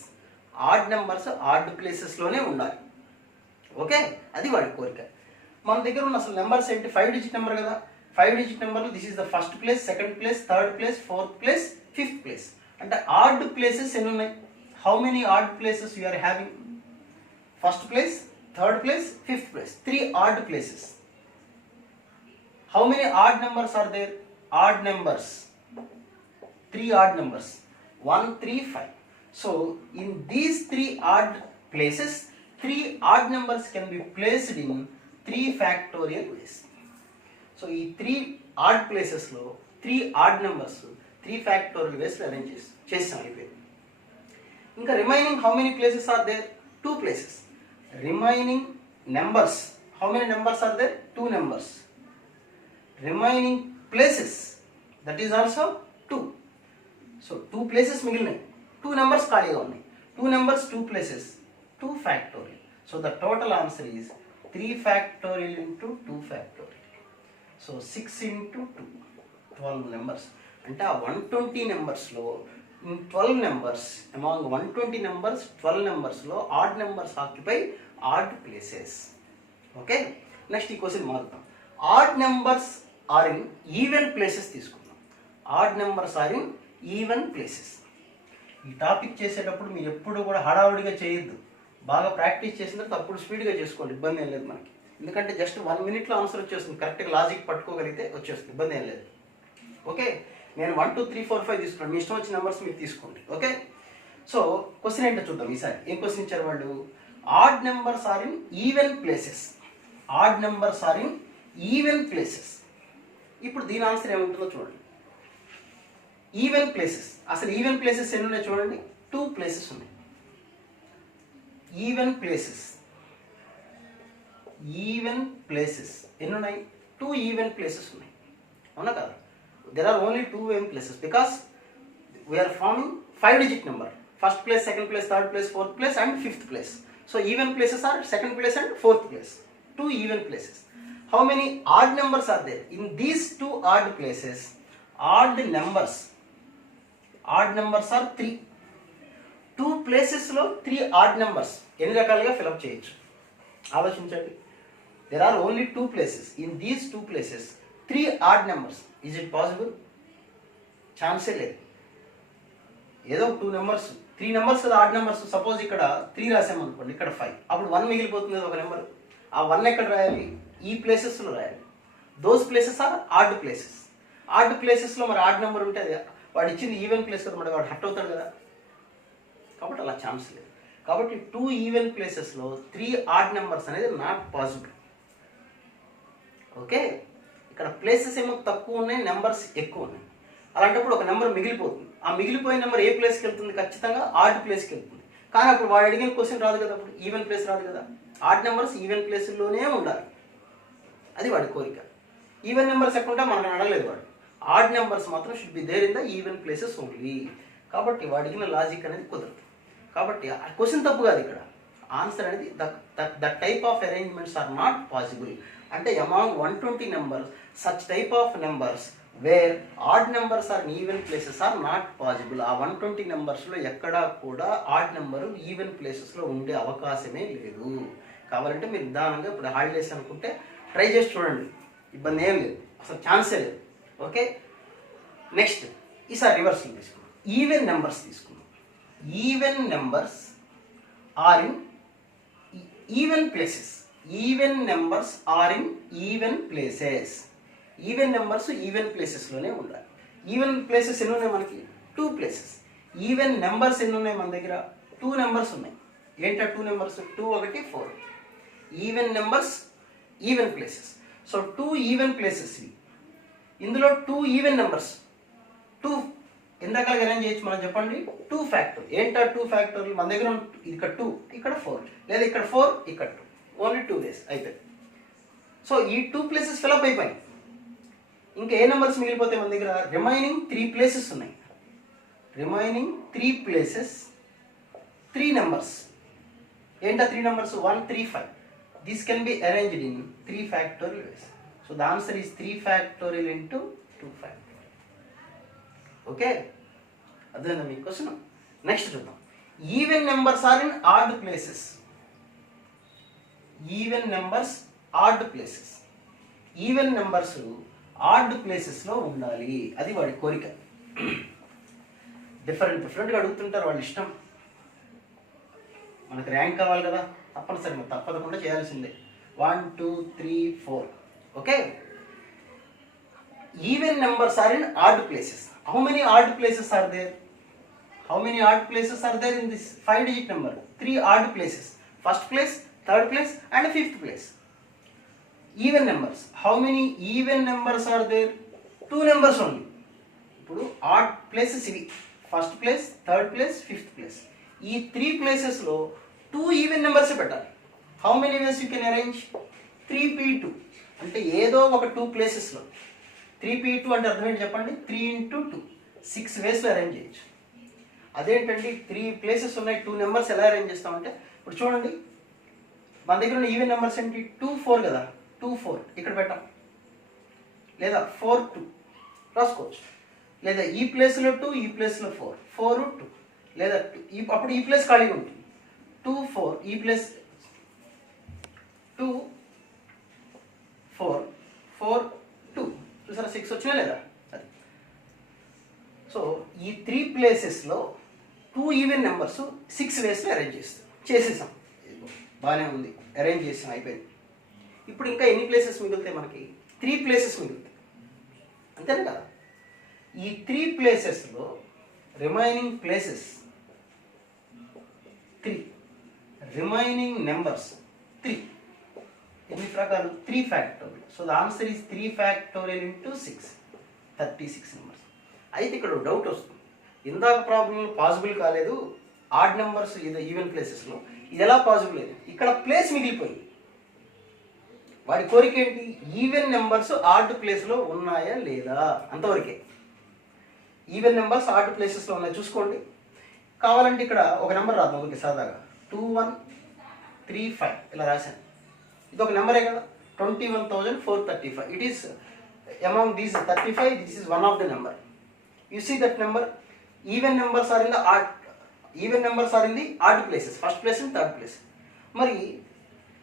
Odd numbers odd ప్లేసెస్లోనే ఉండాలి. ఓకే, అది వాడి కోరిక. మన దగ్గర ఉన్న అసలు నెంబర్స్ ఏంటి? 5 digit నెంబర్ కదా. 5 digit నెంబర్లు this is the first place, second place, third place, fourth place, fifth place. అంటే ఆడ్ ప్లేసెస్ ఎన్ని ఉన్నాయి? How many odd places you are having? First place, third place, fifth place, 3 odd places. How many odd numbers are there? Odd numbers, 3 odd numbers, 1 3 5. So in these 3 odd places, 3 odd numbers can be placed in 3 factorial ways. So ఈ 3 odd ప్లేసెస్లో 3 odd numbers 3 factorial వేస్లో arrange చేసాం అయిపోయింది. ఇంకా remaining how many places are there? 2 places. Remaining numbers, how many numbers are there? 2 numbers. Remaining places that is also 2. So 2 places మిగిలినాయి, 2 numbers ఖాళీగా ఉన్నాయి. 2 numbers 2 places, 2 factorial. So the total answer is 3 factorial into 2 factorial. సో 6 into 2, 12 numbers. అంటే ఆ 120 నెంబర్స్లో 12 numbers, among 120 numbers 12 నెంబర్స్లో odd numbers occupy odd places. Okay, next ఈ question మారుతాం. Odd numbers are in even places తీసుకుందాం. Odd numbers are in even places. ఈ topic చేసేటప్పుడు మీరు ఎప్పుడు కూడా హడావుడిగా చేయొద్దు. బాగా ప్రాక్టీస్ చేసిన తర్వాత అప్పుడు స్పీడ్గా చేసుకోండి, ఇబ్బంది ఏం లేదు మనకి. ఎందుకంటే జస్ట్ 1 minute ఆన్సర్ వచ్చేస్తుంది, కరెక్ట్గా లాజిక్ పట్టుకోగలిగితే వచ్చేస్తుంది, ఇబ్బంది ఏం లేదు. ఓకే, నేను 1 2 3 4 5 తీసుకున్నాను, మీ ఇష్టం వచ్చిన నెంబర్స్ మీరు తీసుకోండి. ఓకే, సో క్వశ్చన్ ఏంటో చూద్దాం. ఈసారి ఏం క్వశ్చన్ ఇచ్చారు వాళ్ళు? Odd numbers are in even places. Odd numbers are in even places. ఇప్పుడు దీని ఆన్సర్ ఏముంటుందో చూడండి. ఈవెన్ ప్లేసెస్, అసలు ఈవెన్ ప్లేసెస్ ఎన్ని ఉన్నాయి చూడండి? 2 places ఉన్నాయి. ఈవెన్ ప్లేసెస్, ఈవెన్ ప్లేసెస్ ఎన్ని ఉన్నాయి? 2 ఈవెన్ ప్లేసెస్ ఉన్నాయి, అవునా కదా? There are only 2 even places because we are forming 5 digit number. First place, second place, third place, fourth place and fifth place. So even places are second place and fourth place, 2 even places. How many odd numbers are there? In these 2 odd places, odd numbers are 3. 2 ప్లేసెస్లో 3 odd numbers ఎన్ని రకాలుగా fill up చేయొచ్చు ఆలోచించండి. There are only 2 places. In these 2 places, 3 odd numbers. Is it possible? ఛాన్సే లేదు. ఏదో 2 numbers, 3 numbers కదా odd numbers. Suppose ఇక్కడ 3 రాసామనుకోండి, ఇక్కడ 5, అప్పుడు 1 మిగిలిపోతుంది కదా ఒక నెంబర్. ఆ 1 ఎక్కడ రాయాలి? ఈ ప్లేసెస్లో రాయాలి. Those places are odd places. Odd ప్లేసెస్లో మరి ఆడ్ నెంబర్ ఉంటే వాడు ఇచ్చింది ఈవెన్ ప్లేస్ కదా, మరి వాడు హట్ అవుతాడు కదా. కాబట్టి అలా ఛాన్స్ లేదు. కాబట్టి 2 ఈవెన్ ప్లేసెస్లో 3 odd నెంబర్స్ అనేది నాట్ పాసిబుల్. ఓకే, ఇక్కడ ప్లేసెస్ ఏమో తక్కువ ఉన్నాయి, నెంబర్స్ ఎక్కువ ఉన్నాయి. అలాంటప్పుడు ఒక నెంబర్ మిగిలిపోతుంది. ఆ మిగిలిపోయిన నెంబర్ ఏ ప్లేస్కి వెళ్తుంది? ఖచ్చితంగా ఆడ్ ప్లేస్కి వెళ్తుంది. కానీ అప్పుడు వాడు అడిగిన క్వశ్చన్ రాదు కదా, అప్పుడు ఈవెన్ ప్లేస్ రాదు కదా. ఆడ్ నెంబర్స్ ఈవెన్ ప్లేస్లోనే ఉండాలి, అది వాడి కోరిక. ఈవెన్ నెంబర్స్ ఎక్కడ ఉంటే మనకు అడగలేదు వాడు. ఆడ్ నెంబర్స్ మాత్రం should be there in the even places only. కాబట్టి వాడు అడిగిన లాజిక్ అనేది కుదరదు. కాబట్టి ఆ క్వశ్చన్ తప్పు కాదు, ఇక్కడ ఆన్సర్ అనేది the type of arrangements are not possible. అంటే among 120 numbers such type of numbers where odd numbers are even places are not possible. ఆ 120 నెంబర్స్లో ఎక్కడా కూడా ఆడ్ నెంబరు ఈవెన్ ప్లేసెస్లో ఉండే అవకాశమే లేదు. కావాలంటే మీరు నిదానంగా ఇప్పుడు హాలిడేస్ అనుకుంటే ట్రై చేసి చూడండి, ఇబ్బంది ఏం లేదు, అసలు ఛాన్సే లేదు. ఓకే, నెక్స్ట్ ఈసారి రివర్సల్ తీసుకున్నాం, ఈవెన్ నెంబర్స్ తీసుకున్నాం. Even numbers are in even places. Even numbers are in even places. Even numbers even ప్లేసెస్లోనే ఉండాలి. ఈవెన్ ప్లేసెస్ ఎన్ని ఉన్నాయి మనకి? 2 ప్లేసెస్. ఈవెన్ నెంబర్స్ ఎన్ని ఉన్నాయి మన దగ్గర? 2 నెంబర్స్ ఉన్నాయి. ఏంటా 2 numbers? 2 1 4. Even numbers even places. So 2 even places ఇవి. ఇందులో 2 ఈవెన్ నెంబర్స్. 2 ఎన్ని రకాలుగా అరేంజ్ చేయొచ్చు మనం చెప్పండి? 2 ఫ్యాక్టర్. ఏంటా 2 ఫ్యాక్టర్లు మన దగ్గర? ఇక్కడ 2, ఇక్కడ 4, లేదా ఇక్కడ 4, ఇక్కడ 2. ఓన్లీ 2 డేస్ అయిపోయింది. సో ఈ 2 ప్లేసెస్ ఫిలప్ అయిపోయినాయి. ఇంకా ఏ నెంబర్స్ మిగిలిపోతాయి మన దగ్గర? రిమైనింగ్ 3 ప్లేసెస్ ఉన్నాయి. Remaining 3 places, 3 numbers. ఏంటా 3 numbers? 1 3 5. This can be arranged in 3 factorial ways. So the answer is 3 factorial into 2 factorial. Okay, అర్థమైందా మీ క్వశ్చన్? నెక్స్ట్ చూద్దాం. Even numbers are in odd places. Even numbers odd places. Even numbers odd ప్లేసెస్లో ఉండాలి, అది వాడి కోరిక. డిఫరెంట్గా అడుగుతుంటారు, వాళ్ళ ఇష్టం. మనకు ర్యాంక్ కావాలి కదా, తప్పనిసరి తప్పకుండా చేయాల్సిందే. 1 2 3 4. Okay, even numbers are in odd places. How many odd places are there? How many odd places are there in this 5 digit number? 3 odd places. First place, third place and 5th place. Even numbers. How many even numbers are there? 2 numbers only. ఇప్పుడు odd places ఇవి, first place, third place, 5th place. ఈ 3 ప్లేసెస్లో 2 even numbers పెట్టాలి. How many ways you can arrange? 3p2. అంటే ఏదో ఒక 2 ప్లేసెస్లో 3p2 అంటే అర్థం ఏంటి చెప్పండి? 3 into 2, 6 వేస్లో అరేంజ్ చేయొచ్చు. అదేంటండి 3 ప్లేసెస్ ఉన్నాయి, 2 నెంబర్స్ ఎలా అరేంజ్ చేస్తామంటే, ఇప్పుడు చూడండి మన దగ్గర ఉన్న ఈవెన్ నెంబర్స్ ఏంటి? 2 4 కదా, 2 4 ఇక్కడ పెట్టాం, లేదా 4 2 రాసుకోవచ్చు, లేదా ఈ ప్లేస్లో 2, ఈ ప్లేస్లో 4 4 2, లేదా అప్పుడు ఈ ప్లేస్ ఖాళీగా ఉంటుంది. 2 4 ఈ ప్లేస్ 2 4 4 2. చూసారా 6 వచ్చినా లేదా? అది. సో ఈ 3 ప్లేసెస్లో 2 ఈవెన్ నెంబర్స్ 6 వేస్లో అరేంజ్ చేసేసాం. బాగానే ఉంది, అరేంజ్ చేసాం, అయిపోయింది. ఇప్పుడు ఇంకా ఎన్ని ప్లేసెస్ మిగులుతాయి మనకి? 3 ప్లేసెస్ మిగులుతాయి, అంతేనా కదా? ఈ 3 ప్లేసెస్లో రిమైనింగ్ ప్లేసెస్ 3, రిమైనింగ్ నెంబర్స్ 3. ఎన్ని ప్రకారం? 3 factorial. So the answer is 3 factorial into 6, 36 numbers. అయితే ఇక్కడ డౌట్ వస్తుంది, ఇందాక ప్రాబ్లం పాసిబుల్ కాలేదు, ఆడ్ నెంబర్స్ ఇది ఈవెన్ ప్లేసెస్లో, ఇది ఎలా పాసిబుల్ లేదు? ఇక్కడ ప్లేస్ మిగిలిపోయింది. వాడి కోరిక ఏంటి? ఈవెన్ నెంబర్స్ ఆడ్ ప్లేస్లో ఉన్నాయా లేదా, అంతవరకే. ఈవెన్ నెంబర్స్ ఆడ్ ప్లేసెస్లో ఉన్నాయి చూసుకోండి. కావాలంటే ఇక్కడ ఒక నెంబర్ రాద్దాం, ఓకే, సరదాగా 2135 ఇలా రాశాను. ఇది ఒక నెంబరే కదా, 21,435. It is among these 35, this is one of the number. You see that number. Even numbers are in the odd, even numbers are in the odd places, first place and third place. మరి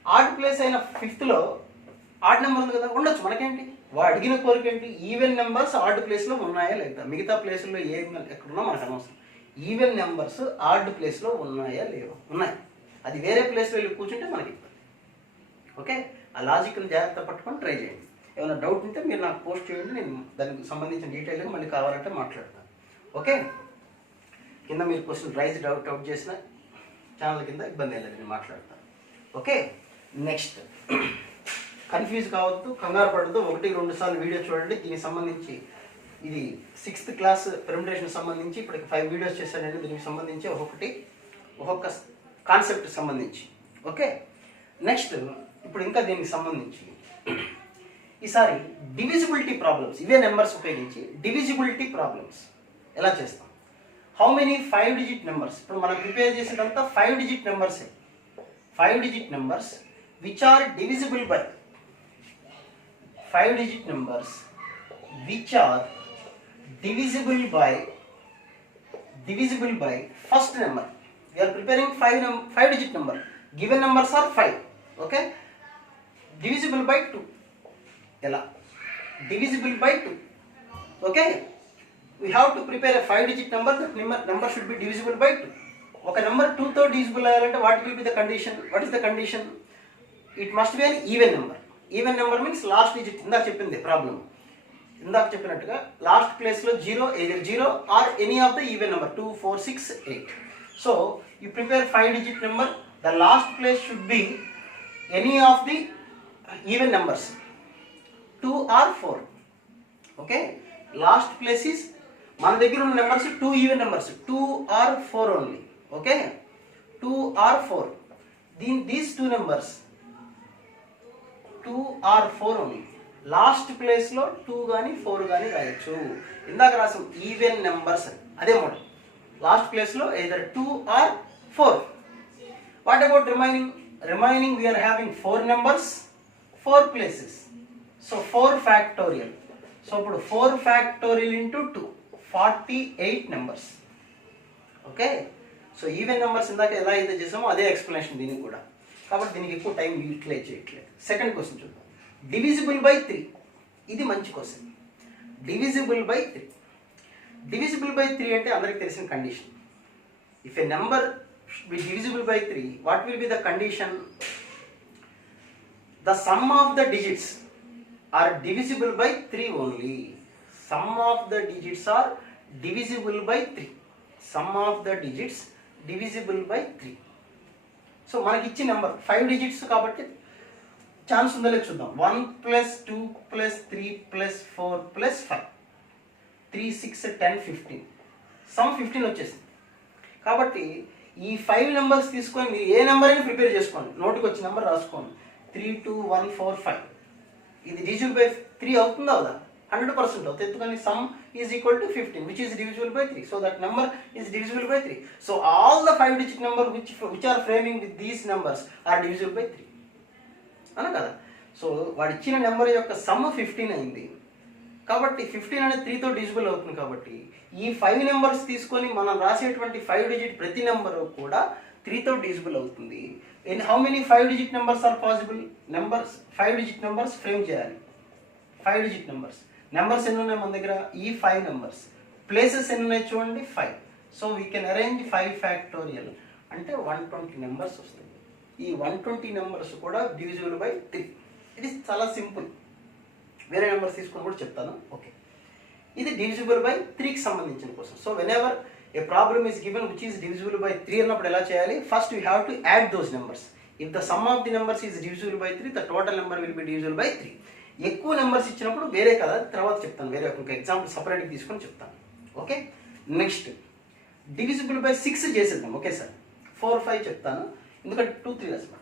odd place అయిన 5thలో odd number ఉంది కదా, ఉండొచ్చు, మనకేంటి? వాడు అడిగిన కోరిక ఏంటి? ఈవెన్ నెంబర్స్ ఆడ్ ప్లేస్లో ఉన్నాయా లేదా? మిగతా ప్లేసుల్లో ఎక్కడున్నా మనకు అనవసరం. ఈవెన్ నెంబర్స్ ఆడ్ ప్లేస్లో ఉన్నాయా లేవా? ఉన్నాయి. అది వేరే ప్లేస్లో వెళ్ళి కూర్చుంటే మనకి ఇబ్బంది. ఓకే, ఆ లాజిక్ని జాగ్రత్త పట్టుకొని ట్రై చేయండి. ఏమైనా డౌట్ ఉంటే మీరు నాకు పోస్ట్ చేయండి, నేను దానికి సంబంధించిన డీటెయిల్గా మళ్ళీ కావాలంటే మాట్లాడతాను. ఓకే, కింద మీరు క్వశ్చన్ రైజ్ డౌట్ చేసిన ఛానల్ కింద ఇబ్బంది లేదు, నేను మాట్లాడతాను. ఓకే, నెక్స్ట్ కన్ఫ్యూజ్ కావద్దు, కంగారు పడద్దు. 1-2 సార్లు వీడియో చూడండి. దీనికి సంబంధించి ఇది 6th క్లాస్ ప్రెజెంటేషన్ సంబంధించి ఇప్పటికి 5 వీడియోస్ చేశానండి. దీనికి సంబంధించి ఒక్కొక్క కాన్సెప్ట్ సంబంధించి. ఓకే, నెక్స్ట్ ఇప్పుడు ఇంకా దీనికి సంబంధించి ఈసారి డివిజిబిలిటీ ప్రాబ్లమ్స్, ఇవే నెంబర్స్ ఉపయోగించి డివిజిబిలిటీ ప్రాబ్లమ్స్ ఎలా చేస్తాం? How many 5 digit numbers? ఇప్పుడు మనం ప్రిపేర్ చేసేదంతా 5 digit నెంబర్సే. 5 digit numbers which are divisible by 5 digit numbers which are divisible by first number. We are preparing 5 digit number. Given numbers are 5. Okay, divisible by 2. Ela divisible by 2. Okay, we have to prepare a 5 digit number. That number should be divisible by 2. ఒక number 2 తో divisible అయ్యాలంటే what will be the condition? What is the condition? It must be an even number. Even number means last digit. ఇందాక చెప్పింది problem, ఇందాక చెప్పినట్టుగా last ప్లేస్లో 0, either 0 or any of the even number 2, 4, 6, 8. So you prepare 5 digit number. The last place should be any of the even numbers 2 or 4. Okay, last place is మన దగ్గర ఉన్న numbers 2 even numbers 2 or 4 only. Okay, 2 or 4. These two numbers 2 or 4 only. Last ప్లేస్లో 2 కానీ 4 కానీ రాయొచ్చు. ఇందాక రాసాం even numbers, అదే మోడల్. లాస్ట్ ప్లేస్లో either 2 or 4. What about remaining? Remaining we are having 4 numbers, 4 places. So 4 factorial. So ఇప్పుడు 4 factorial into 2, 48 numbers. Okay, so even numbers ఇందాక ఎలా అయితే చేసామో అదే ఎక్స్ప్లెనేషన్ దీనికి కూడా. కాబట్టి దీనికి ఎక్కువ టైం యూటిలైజ్ చేయట్లేదు. సెకండ్ క్వశ్చన్ చూద్దాం. Divisible by 3. ఇది మంచి question. Divisible by 3. Divisible by 3 అంటే అందరికి తెలిసిన condition. If a number be divisible by 3, what will be the condition? The sum of the digits are divisible by 3 only. Sum of the digits are divisible by 3. Sum of the digits divisible by 3. So మనకి ఇచ్చిన number 5 digits కాబట్టి chance ఉందో లేదు చూద్దాం. 1 + 2 + 3 + 4 + 5, 3, 6, 10, 15. Some 15 వచ్చేసింది. కాబట్టి ఈ 5 numbers తీసుకొని మీరు ఏ నెంబర్ అయినా ప్రిపేర్ చేసుకోండి, నోటుకు వచ్చే నెంబర్ రాసుకోండి. 3, 2, 1, 4, 5. ఇది డివిజిబుల్ బై 3 అవుతుందా అవుదా? 100% అవుతుంది. ఎందుకని some is equal to 15, which is divisible by 3. So that number is divisible by 3. So all the 5 digit number which are framing with these numbers are divisible by 3. అనా కదా? So వాడు ఇచ్చిన number యొక్క some 15 అయింది. కాబట్టి 15 అనేది 3తో divisible అవుతుంది. కాబట్టి ఈ 5 numbers తీసుకొని మనం రాసేటువంటి 5 digit ప్రతి నెంబర్ కూడా 3తో డివిజిబుల్ అవుతుంది. In how many 5 digit numbers are possible? Numbers 5 digit numbers frame చేయాలి. 5 digit numbers. నెంబర్స్ ఎన్ని ఉన్నాయి మన దగ్గర? ఈ 5 numbers. ప్లేసెస్ ఎన్ని ఉన్నాయి చూడండి, 5. So we can arrange 5 factorial అంటే 120 numbers వస్తుంది. ఈ 120 numbers కూడా డివిజిబుల్ బై 3. ఇది చాలా సింపుల్. వేరే నెంబర్స్ తీసుకొని కూడా చెప్తాను. ఓకే, ఇది డివిజిబుల్ బై 3కి సంబంధించిన కోసం. So when ever A problem is given which is divisible by 3 అన్నప్పుడు ఎలా చేయాలి? First you have to add those numbers. If the sum of the numbers is divisible by 3, the total number will be divisible by 3. ఎక్కువ numbers ఇచ్చినప్పుడు వేరే కదా, తర్వాత చెప్తాను. వేరే ఒక ఎగ్జాంపుల్ సపరేట్గా తీసుకొని చెప్తాను. ఓకే, నెక్స్ట్ డివిజిబుల్ బై 6 చేసేద్దాం. ఓకే సార్, 4, 5 చెప్తాను ఎందుకంటే 2, 3 రాసిన.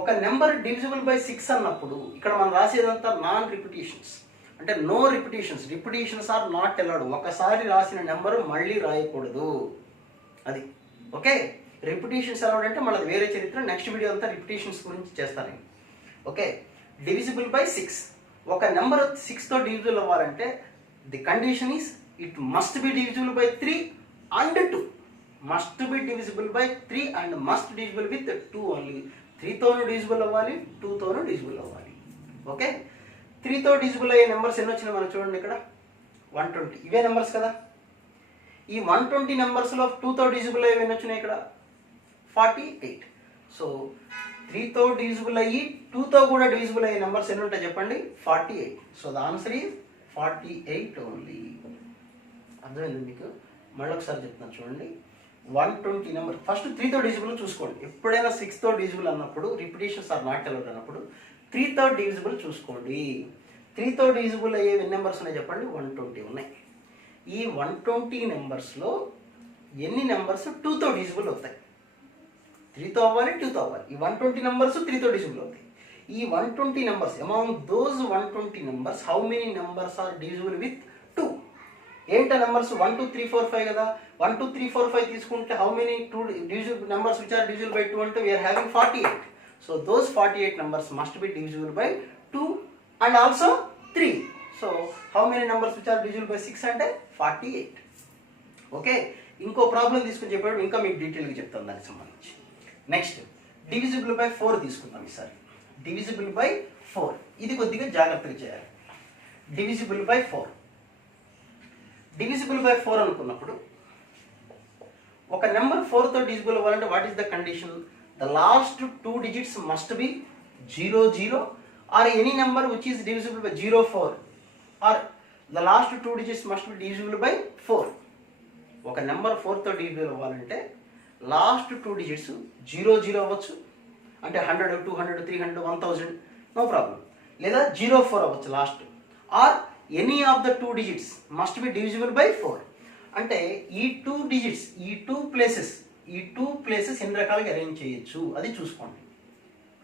ఒక నెంబర్ డివిజిబుల్ బై 6 అన్నప్పుడు ఇక్కడ మనం రాసేదంతా నాన్ రిపిటేషన్స్, అంటే no repetitions. Repetitions are not allowed. ఒకసారి రాసిన నెంబరు మళ్ళీ రాయకూడదు, అది. ఓకే, రిపిటేషన్స్ అలౌడ్ అంటే మళ్ళీ వేరే చరిత్ర. నెక్స్ట్ వీడియో అంతా రిపిటేషన్స్ గురించి చేస్తాను. Okay, divisible by 6. ఒక నెంబర్ 6తో డివిజిబుల్ అవ్వాలంటే the condition is it must be divisible by 3 and 2. Must be divisible by 3 and must divisible with 2 only. 3తోనూ డివిజిబుల్ అవ్వాలి, 2తోనూ డివిజిబుల్ అవ్వాలి. ఓకే, 3తో డివిజిబుల్ అయ్యే నెంబర్స్ ఎన్ని వచ్చినాయి మనకు చూడండి ఇక్కడ, 120. ఇవే నెంబర్స్ కదా. ఈ 120 నెంబర్స్లో 2తో డివిజిబుల్ అయ్యేవి ఎన్ని వచ్చినాయి ఇక్కడ, 48. సో 3తో డివిజిబుల్ అయ్యి 2తో కూడా డివిజిబుల్ అయ్యే నెంబర్స్ ఎన్ని ఉంటాయి చెప్పండి, 48. So the answer is 48 only. అర్థమైంది మీకు? మళ్ళీ ఒకసారి చెప్తాను చూడండి. 120 నెంబర్ ఫస్ట్ 3తో డివిజిబుల్ చూసుకోండి. ఎప్పుడైనా 6తో డివిజిబుల్ అన్నప్పుడు రిపిటేషన్స్ ఆర్ నాట్ అలౌడ్ అన్నప్పుడు 3తో డివిజిబుల్ చూసుకోండి. 3తో డివిజిబుల్ అయ్యే ఎన్ని నెంబర్స్ ఉన్నాయి చెప్పండి, 120 ఉన్నాయి. ఈ 120 నెంబర్స్లో ఎన్ని నెంబర్స్ 2తో డివిజిబుల్ అవుతాయి? 3తో అవ్వాలి, 2తో అవ్వాలి. ఈ 120 నెంబర్స్ 3తో డివిజిబుల్ అవుతాయి. ఈ 120 numbers among those 120 numbers how many numbers are divisible with 2? ఏంట నెంబర్స్ 1, 2, 3, 4, 5 కదా. 1, 2, 3, 4, 5 తీసుకుంటే how many 2 divisible numbers which are divisible by 2 అంటే we are having 48. So those 48 numbers must be divisible by 2 and also 3. So how many numbers which are divisible by 6 అంటే 48. Okay, ఇంకో problem తీసుకుని చెప్పాడు, ఇంకా మీకు డీటెయిల్గా చెప్తాను దానికి సంబంధించి. నెక్స్ట్ డివిజిబుల్ బై 4 తీసుకుందాం ఈసారి. డివిజిబుల్ బై 4 ఇది కొద్దిగా జాగ్రత్తగా చేయాలి. డివిజిబుల్ బై 4, డివిజిబుల్ బై 4 అనుకున్నప్పుడు ఒక నెంబర్ 4తో డివిజిబుల్ అవ్వాలంటే what is the condition? The last 2 digits must be 0 0 or any number which is divisible by 0 4 or the last 2 digits must be divisible by 4. ఒక number 4తో divisible అవ్వాలంటే last 2 digits 0 0 అవ్వచ్చు, అంటే 100 200 300 1000 no problem, లేదా 0 4 అవ్వచ్చు last, or any of the 2 digits must be divisible by 4. అంటే ఈ 2 digits, ఈ 2 ప్లేసెస్ ఎన్ని రకాలుగా అరేంజ్ చేయొచ్చు అది చూసుకోండి.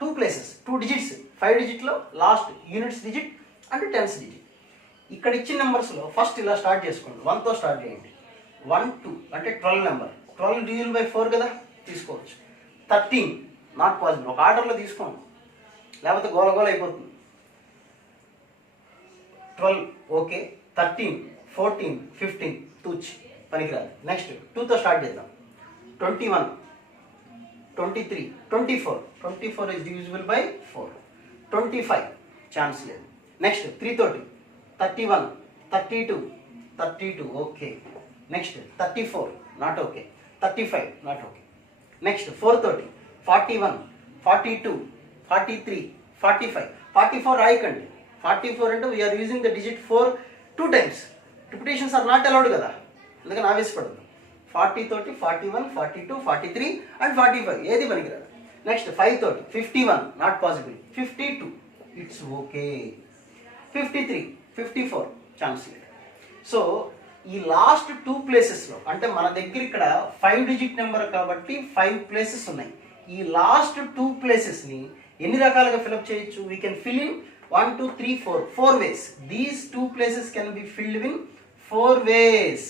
2 ప్లేసెస్ 2 డిజిట్స్, 5 డిజిట్లో లాస్ట్ యూనిట్స్ డిజిట్ అంటే టెన్స్ డిజిట్. ఇక్కడ ఇచ్చిన నెంబర్స్లో ఫస్ట్ ఇలా స్టార్ట్ చేసుకోండి, 1తో స్టార్ట్ చేయండి. 1 2 అంటే 12 నెంబర్, 12 డివిజిబుల్ బై 4 కదా, తీసుకోవచ్చు. 13 నాట్ పాసిబుల్, ఒక ఆర్డర్లో తీసుకోండి లేకపోతే గోల అయిపోతుంది. 12 ఓకే, 13 14 15 తూచ్ పనికిరాదు. నెక్స్ట్ 2తో స్టార్ట్ చేద్దాం. 21 23 24 ఇస్ డివిజిబుల్ బై 4. 25 ఛాన్స్ లేదు. నెక్స్ట్ 3 తోటి 31 32 okay. Next 34 not okay, 35 not okay. Next 4 తోటి 41 42 43 45. 44 రాయకండి, 44 అంటే we are using the digit 4 2 times. Repetitions are not allowed కదా, అందుకని ఆవేశపడదు. 40 తోటి 41 42 43 అండ్ 45 ఏది పనికిరాదు. నెక్స్ట్ 5 తోటి 51 not possible, 52 it's okay, 53 54 chance లేదు. సో ఈ లాస్ట్ 2 ప్లేసెస్లో అంటే మన దగ్గర ఇక్కడ 5 డిజిట్ నెంబర్ కాబట్టి 5 ప్లేసెస్ ఉన్నాయి. ఈ లాస్ట్ 2 ప్లేసెస్ని ఎన్ని రకాలుగా ఫిల్అప్ చేయొచ్చు? We can fill in 1 2 3 4 ways. These 2 places can be filled in 4 ways.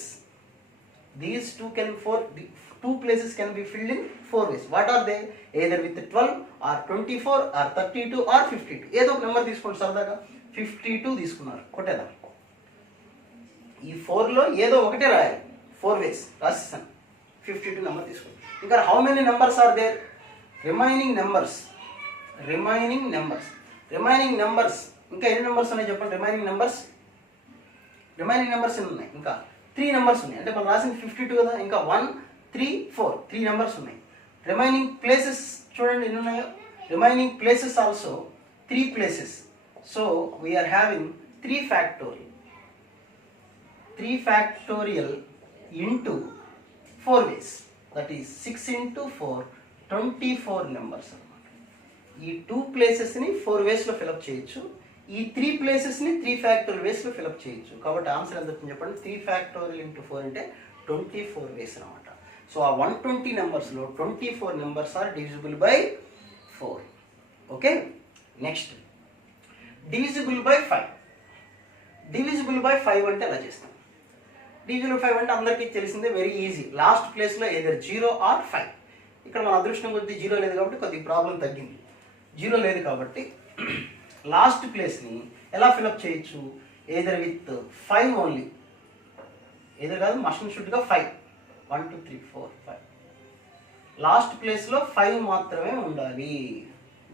These 2 places can be filled in 4 ways. What are they? Either with 12 or 24 or 32 or 52. ఏదో ఒక number తీసుకోండి సరదాగా. 52 తీసుకున్నారు, కొట్టేద్దాం. ఈ 4లో ఏదో ఒకటే రాయాలి, 4 ways రాసిస్తాను. 52 నెంబర్ తీసుకోండి. ఇంకా how many numbers are there? Remaining numbers ఇంకా ఎన్ని నెంబర్స్ ఉన్నాయి చెప్పండి? రిమైనింగ్ నెంబర్స్ ఎన్ని ఉన్నాయి? ఇంకా 3 నెంబర్స్ ఉన్నాయి. అంటే మనం రాసింది 52 కదా, ఇంకా 1 3 4 3 నెంబర్స్ ఉన్నాయి. రిమైనింగ్ ప్లేసెస్ చూడండి ఎన్ని ఉన్నాయో. Remaining places also 3 places. So we are having 3 factorial into 4 ways. That is 6 into 4 24 numbers అన్నమాట. ఈ 2 ప్లేసెస్ని 4 వేస్లో ఫిలప్ చేయొచ్చు. ఈ 3 ప్లేసెస్ని 3 ఫ్యాక్టోరియల్ వేస్లో ఫిలప్ చేయొచ్చు. కాబట్టి ఆన్సర్ ఎంత వచ్చింది చెప్పండి? 3 factorial into 4 అంటే 24 వేస్ అనమాట. సో ఆ 120 నెంబర్స్లో 24 numbers are divisible by 4. Okay, next divisible by 5. Divisible by 5 అంటే ఎలా చేస్తాం? డివిజిబుల్ 5 అంటే అందరికీ తెలిసిందే, వెరీ ఈజీ. లాస్ట్ ప్లేస్లో ఏదర్ 0 or 5. ఇక్కడ మన అదృష్టం కొద్ది 0 లేదు కాబట్టి కొద్దిగా ప్రాబ్లం తగ్గింది. 0 లేదు కాబట్టి లాస్ట్ ప్లేస్ని ఎలా ఫిలప్ చేయొచ్చు? ఏదర్ విత్ 5 ఓన్లీ, ఏదర్ కాదు మస్ట్ షుడ్గా 5. 1 2 3 4 5. లాస్ట్ ప్లేస్లో 5 మాత్రమే ఉండాలి.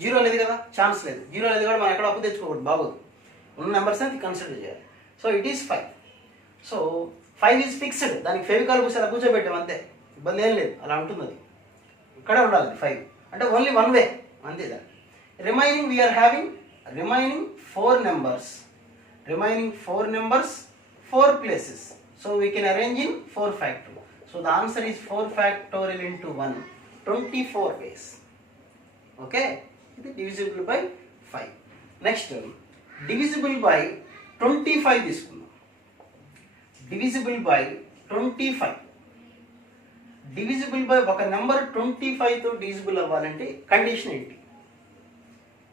0 లేదు కదా, ఛాన్స్ లేదు. 0 లేదు కూడా మనం ఎక్కడ అప్పు తెచ్చుకోకూడదు, బాగోదు. ఉన్న నెంబర్స్ అని కన్సిడర్ చేయాలి. So it is 5. So 5 is fixed. దానికి ఫెవికాల్ పూసి అలా కూర్చోబెట్టాం అంతే, ఇబ్బంది ఏం లేదు, అలా ఉంటుంది. అది ఇక్కడే ఉండాలి 5 అంటే ఓన్లీ 1 వే అంతే. దాన్ని remaining we are having remaining 4 numbers 4 places. So we can arrange in 4 factorial. So the answer is 4 factorial into 1, 24 ways. Okay, it is divisible by 5. Next, divisible by 25 తీసుకుందాం. Divisible by 25. డివిజిబుల్ బై ఒక number 25తో divisible అవ్వాలంటే condition ఏంటి?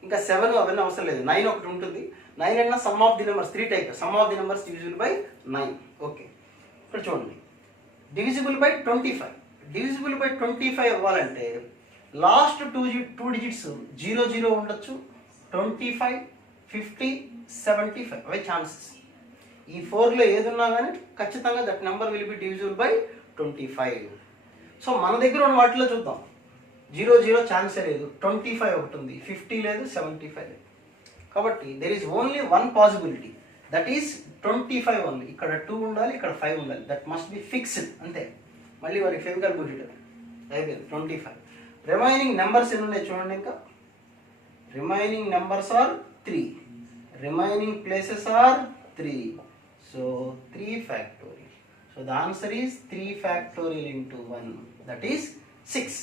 ఇంకా 7 అవన్నీ అవసరం లేదు, 9 ఒకటి ఉంటుంది. 9 అన్నా some of the numbers 3 type. Some of the numbers divisible by 9. Okay, ఇక్కడ చూడండి, డివిజిబుల్ బై 25. డివిజిబుల్ బై 25 అవ్వాలంటే లాస్ట్ 2 డిజిట్స్ 0 0 ఉండొచ్చు, 25 50 75 అవే ఛాన్సెస్. ఈ 4లో ఏది ఉన్నా కానీ ఖచ్చితంగా that number will be divisible by 25. So మన దగ్గర ఉన్న వాటిలో చూద్దాం. 0 ఛాన్సే లేదు, 25 ఒకటి ఉంది, 50 లేదు, 75 లేదు. కాబట్టి there is only one possibility, that is 25 only. ఇక్కడ 2 ఉండాలి, ఇక్కడ 5 ఉండాలి, దట్ మస్ట్ బి ఫిక్స్డ్ అంతే. మళ్ళీ వారికి ఫెవికల్ బుడ్డి అయిపోయింది 25. రిమైనింగ్ నెంబర్స్ ఎన్ని ఉన్నాయి చూడండి. ఇంకా remaining numbers are 3, remaining places are 3. So 3 factorial. So the answer is 3 factorial into 1, that is 6.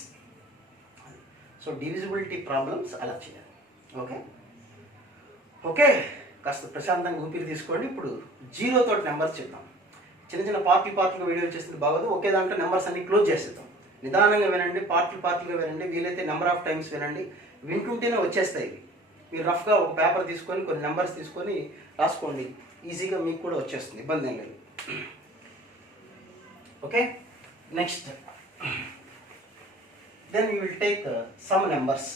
So divisibility problems అలా చేయాలి. ఓకే ఓకే కాస్త ప్రశాంతంగా ఊపిరి తీసుకోండి. ఇప్పుడు 0 తోటి నెంబర్స్ చెప్తాం. చిన్న చిన్న పార్ట్లుగా వీడియో చేస్తుంది బాగోదు. ఒకే దాంట్లో నెంబర్స్ అన్ని క్లోజ్ చేసేద్దాం. నిదానంగా వినండి, పార్ట్లుగా వినండి, వీలైతే నెంబర్ ఆఫ్ టైమ్స్ వినండి. వింటుంటేనే వచ్చేస్తాయి ఇవి. మీరు రఫ్గా ఒక పేపర్ తీసుకొని కొన్ని నెంబర్స్ తీసుకొని రాసుకోండి, ఈజీగా మీకు కూడా వచ్చేస్తుంది, ఇబ్బంది ఏం లేదు. Okay next then you will take some numbers.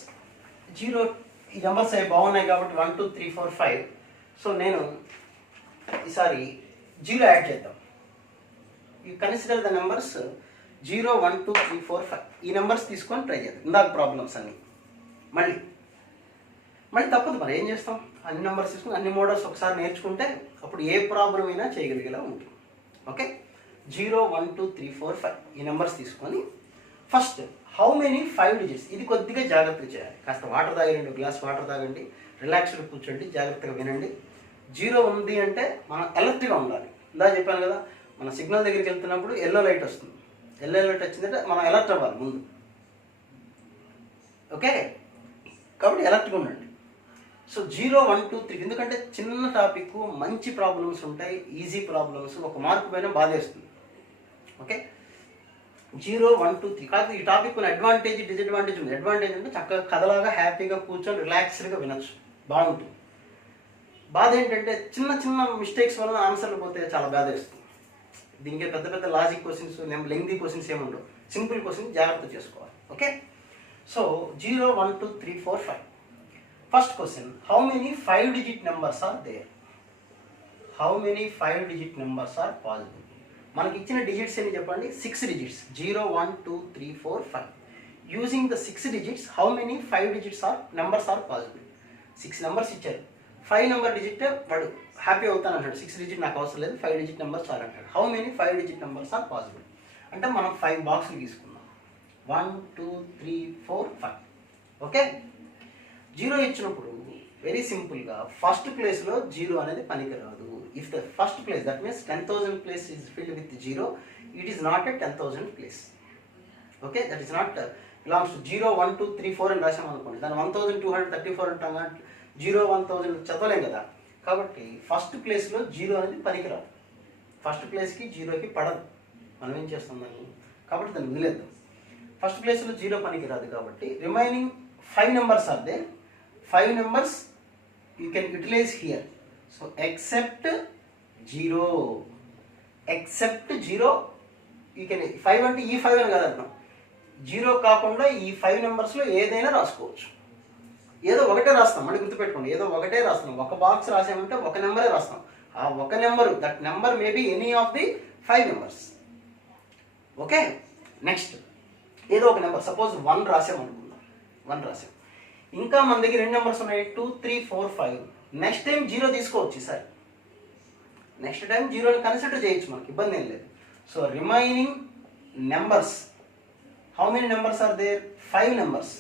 0 ఈ నెంబర్స్ అవి బాగున్నాయి కాబట్టి 1 2 3 4 5. సో నేను ఈసారి 0 యాడ్ చేద్దాం. You consider the numbers 0 1 2 3 4 5. ఈ నెంబర్స్ తీసుకొని ట్రై చేద్దాం. ఇందాక ప్రాబ్లమ్స్ అన్ని మళ్ళీ తప్పదు, మరి ఏం చేస్తాం. అన్ని నెంబర్స్ తీసుకుని అన్ని మోడల్స్ ఒకసారి నేర్చుకుంటే అప్పుడు ఏ ప్రాబ్లం అయినా చేయగలిగేలా ఉంటుంది. ఓకే 0 1 2 3 4 5 ఈ నెంబర్స్ తీసుకొని ఫస్ట్ హౌ మెనీ 5 digits. ఇది కొద్దిగా జాగ్రత్తగా చేయాలి. కాస్త వాటర్ తాగండి, గ్లాస్ వాటర్ తాగండి, రిలాక్స్డ్గా కూర్చోండి, జాగ్రత్తగా వినండి. 0 ఉంది అంటే మనం అలర్ట్గా ఉండాలి. ఇందా చెప్పాను కదా, మన సిగ్నల్ దగ్గరికి వెళ్తున్నప్పుడు ఎల్లో లైట్ వస్తుంది. ఎల్లో లైట్ వచ్చిందంటే మనం అలర్ట్ అవ్వాలి ముందు. ఓకే కాబట్టి అలర్ట్గా ఉండండి. సో 0 1 2 3 ఎందుకంటే చిన్న టాపిక్, మంచి ప్రాబ్లమ్స్ ఉంటాయి, ఈజీ ప్రాబ్లమ్స్, ఒక మార్కు పైన బాధేస్తుంది. ఓకే 0 1 2 3 కాదు. ఈ టాపిక్ ఉన్న అడ్వాంటేజ్ డిసడ్వాంటేజ్ ఉంది. అడ్వాంటేజ్ అంటే చక్కగా కథలాగా హ్యాపీగా కూర్చొని రిలాక్స్డ్గా వినొచ్చు, బాగుంటుంది. బాధ ఏంటంటే చిన్న చిన్న మిస్టేక్స్ వల్ల ఆన్సర్లు పోతే చాలా బాధ వేస్తుంది. దీనికి పెద్ద పెద్ద లాజిక్ క్వశ్చన్స్, లెంగ్తీ క్వశ్చన్స్ ఏముండవు, సింపుల్ క్వశ్చన్ జాగ్రత్త చేసుకోవాలి. Okay so 0 1 2 3 4 5. First question, how many 5 digit numbers are there? How many 5 digit numbers are possible? మనకి ఇచ్చిన డిజిట్స్ ఏమి చెప్పండి? 6 digits. 0 1 2 3 4 5. Using the 6 digits, how many 5 digits are numbers are possible? 6 numbers ఇచ్చారు. 5 number digit వాడు happy అవుతాను అంటాడు. 6 digit నాకు అవసరం లేదు, 5 digit నెంబర్స్ చాలు అంటాడు. How many 5 digit numbers are possible? అంటే మనం 5 బాక్సులు తీసుకున్నాం. 1 2 3 4 5. ఓకే 0 ఇచ్చినప్పుడు వెరీ సింపుల్గా ఫస్ట్ ప్లేస్లో 0 అనేది పనికిరాదు. If the first place, that means 10,000 place is filled with 0, it is not a 10,000 place. Okay that is not belongs to 0 1 2 3 4 అని రాసాం అనుకోండి, దాన్ని 1234 అంటాం కానీ 0 1000 చదవలేం కదా. కాబట్టి ఫస్ట్ ప్లేస్లో 0 అనేది పనికిరాదు. ఫస్ట్ ప్లేస్కి 0కి పడదు. మనం ఏం చేస్తాం దాన్ని, కాబట్టి దాన్ని వదిలేద్దాం. ఫస్ట్ ప్లేస్లో 0 పనికిరాదు కాబట్టి remaining 5 numbers are they. 5 numbers you can utilize here. So except 0 you can 5 అంటే ఈ 5 అని కదా అర్థం. 0 కాకుండా ఈ 5 నెంబర్స్లో ఏదైనా రాసుకోవచ్చు. ఏదో ఒకటే రాస్తాం, మళ్ళీ గుర్తుపెట్టుకోండి, ఏదో ఒకటే రాస్తాం. ఒక బాక్స్ రాసామంటే ఒక నెంబరే రాస్తాం. ఆ ఒక number, that number may be any of the 5 numbers. Okay next ఏదో ఒక నెంబర్, సపోజ్ 1 రాసామనుకుందాం. 1 రాసాం. ఇంకా మన దగ్గర ఎన్ని నెంబర్స్ ఉన్నాయి? 2 3 4 5. నెక్స్ట్ టైం 0 తీసుకోవచ్చు. ఈసారి నెక్స్ట్ టైం 0ని కన్సిడర్ చేయొచ్చు, మనకి ఇబ్బంది ఏం లేదు. So remaining numbers, how many numbers are there? 5 numbers.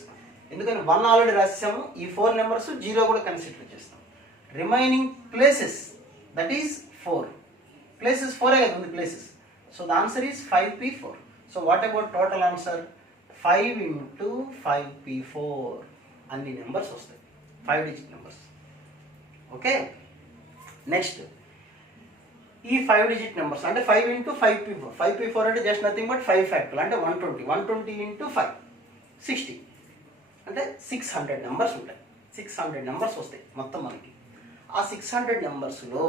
ఎందుకని 1 ఆల్రెడీ రాసేసాము, ఈ 4 నెంబర్స్ 0 కూడా కన్సిడర్ చేస్తాం. Remaining places, that is 4 places. 4 కదా ఉంది places. So the answer is 5p4. So what about total answer? 5 into 5p4 అన్ని నెంబర్స్ వస్తాయి, 5 digit numbers. Okay next ఈ 5 digit numbers అంటే 5 into 5p4. 5p4 అంటే జస్ట్ నథింగ్ బట్ 5 factorial అంటే 120. 120 into 5 60 అంటే 600 numbers ఉంటాయి. 600 నెంబర్స్ వస్తాయి మొత్తం మనకి. ఆ 600 నెంబర్స్లో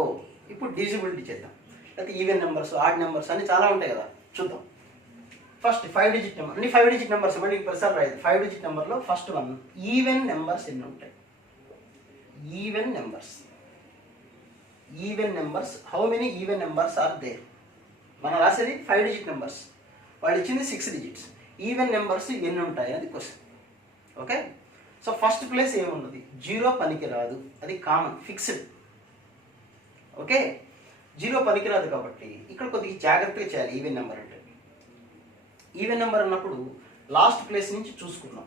ఇప్పుడు డివిజిబిలిటీ చేద్దాం. లేకపోతే ఈవెన్ నెంబర్స్, ఆడ్ నెంబర్స్ అన్ని చాలా ఉంటాయి కదా, చూద్దాం. ఫస్ట్ 5 digit నెంబర్, అన్ని 5 digit నెంబర్స్ ఇవ్వండి. ప్రసాద్ రాయదు. 5 digit నెంబర్లో ఫస్ట్ వన్ ఈవెన్ నెంబర్స్ ఎన్ని ఉంటాయి? Even numbers even numbers, how many even numbers are there. మనం రాసేది 5 డిజిట్ నెంబర్స్, వాళ్ళు ఇచ్చింది 6 డిజిట్స్. ఈవెన్ నెంబర్స్ ఎన్ని ఉంటాయి అది question. Okay, so first place ఏమున్నది, 0 పనికిరాదు, అది కామన్ ఫిక్స్డ్. ఓకే, 0 పనికిరాదు కాబట్టి ఇక్కడ కొద్దిగా జాగ్రత్తగా చేయాలి. ఈవెన్ నెంబర్ అంటే, ఈవెన్ నెంబర్ అన్నప్పుడు లాస్ట్ ప్లేస్ నుంచి చూసుకుందాం.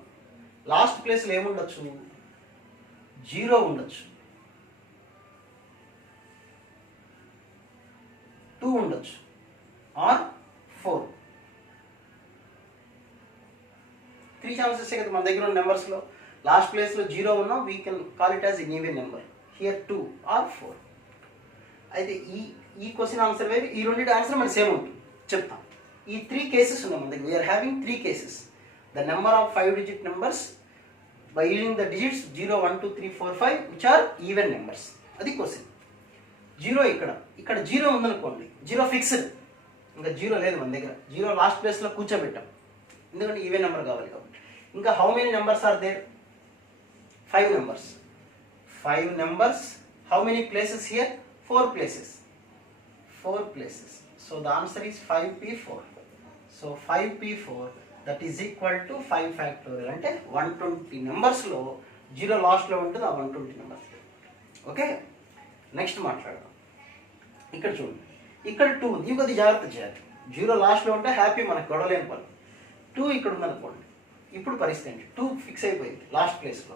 లాస్ట్ ప్లేస్లో ఏముండొచ్చు, 0 ఉండొచ్చు, 2 ఉండొచ్చు, ఆర్ 4. 3 ఛాన్సెస్ కదా మన దగ్గర ఉన్న నెంబర్స్లో. లాస్ట్ ప్లేస్లో 0 ఉన్నా we can call it as an even number. Here 2 or 4. అయితే ఈ క్వశ్చన్ ఆన్సర్ వేరు, ఈ రెండింటి ఆన్సర్ మన సేమ్ ఉంటుంది. చెప్తాం. ఈ 3 కేసెస్ ఉన్నాయి మన దగ్గర. We are having 3 cases. The number of 5 digit numbers by using the digits 0, 1, 2, 3, 4, 5 which are even numbers. అది క్వశ్చన్. 0 ఇక్కడ 0 ఉందనుకోండి, 0 ఫిక్స్డ్, ఇంకా 0 లేదు మన దగ్గర. 0 లాస్ట్ ప్లేస్లో కూర్చోబెట్టాం, ఎందుకంటే ఈవెన్ నెంబర్ కావాలి కాబట్టి. ఇంకా how many numbers are there, 5 numbers. 5 numbers, how many places here, 4 places. 4 places. So the answer is 5p4. సో 5p4 that is equal to 5 factorial, అంటే 120 నెంబర్స్లో 0 లాస్ట్లో ఉంటుంది, ఆ 120 నెంబర్స్. ఓకే, నెక్స్ట్ మాట్లాడదాం. ఇక్కడ చూడండి, ఇక్కడ 2 ఉంది, ఇంకొద్ది జాగ్రత్త చేయాలి. 0 లాస్ట్లో ఉంటే హ్యాపీ, మనకు గొడవలేని పని. 2 ఇక్కడ ఉందనుకోండి, ఇప్పుడు పరిస్థితి ఏంటి, 2 ఫిక్స్ అయిపోయింది లాస్ట్ ప్లేస్లో.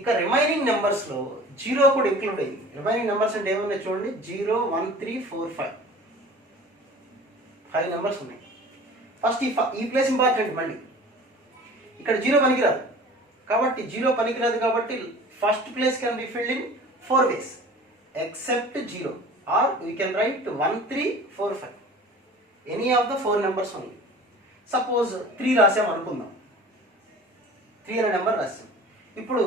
ఇక రిమైనింగ్ నెంబర్స్లో 0 కూడా ఇంక్లూడ్ అయింది. రిమైనింగ్ నెంబర్స్ అంటే ఏమన్నా చూడండి, 0, 1, 3, 4, 5. 5 నెంబర్స్ ఉన్నాయి. ఫస్ట్ ఈ ప్లేస్ ఇంపార్టెంట్. మళ్ళీ ఇక్కడ 0 పనికిరాదు కాబట్టి, 0 పనికిరాదు కాబట్టి first place can be filled in 4 ways except 0, or we can write 1, 3, 4, 5. Any of the 4 numbers only. Suppose 3 రాసాం అనుకుందాం, 3 అనే నెంబర్ రాసాం. ఇప్పుడు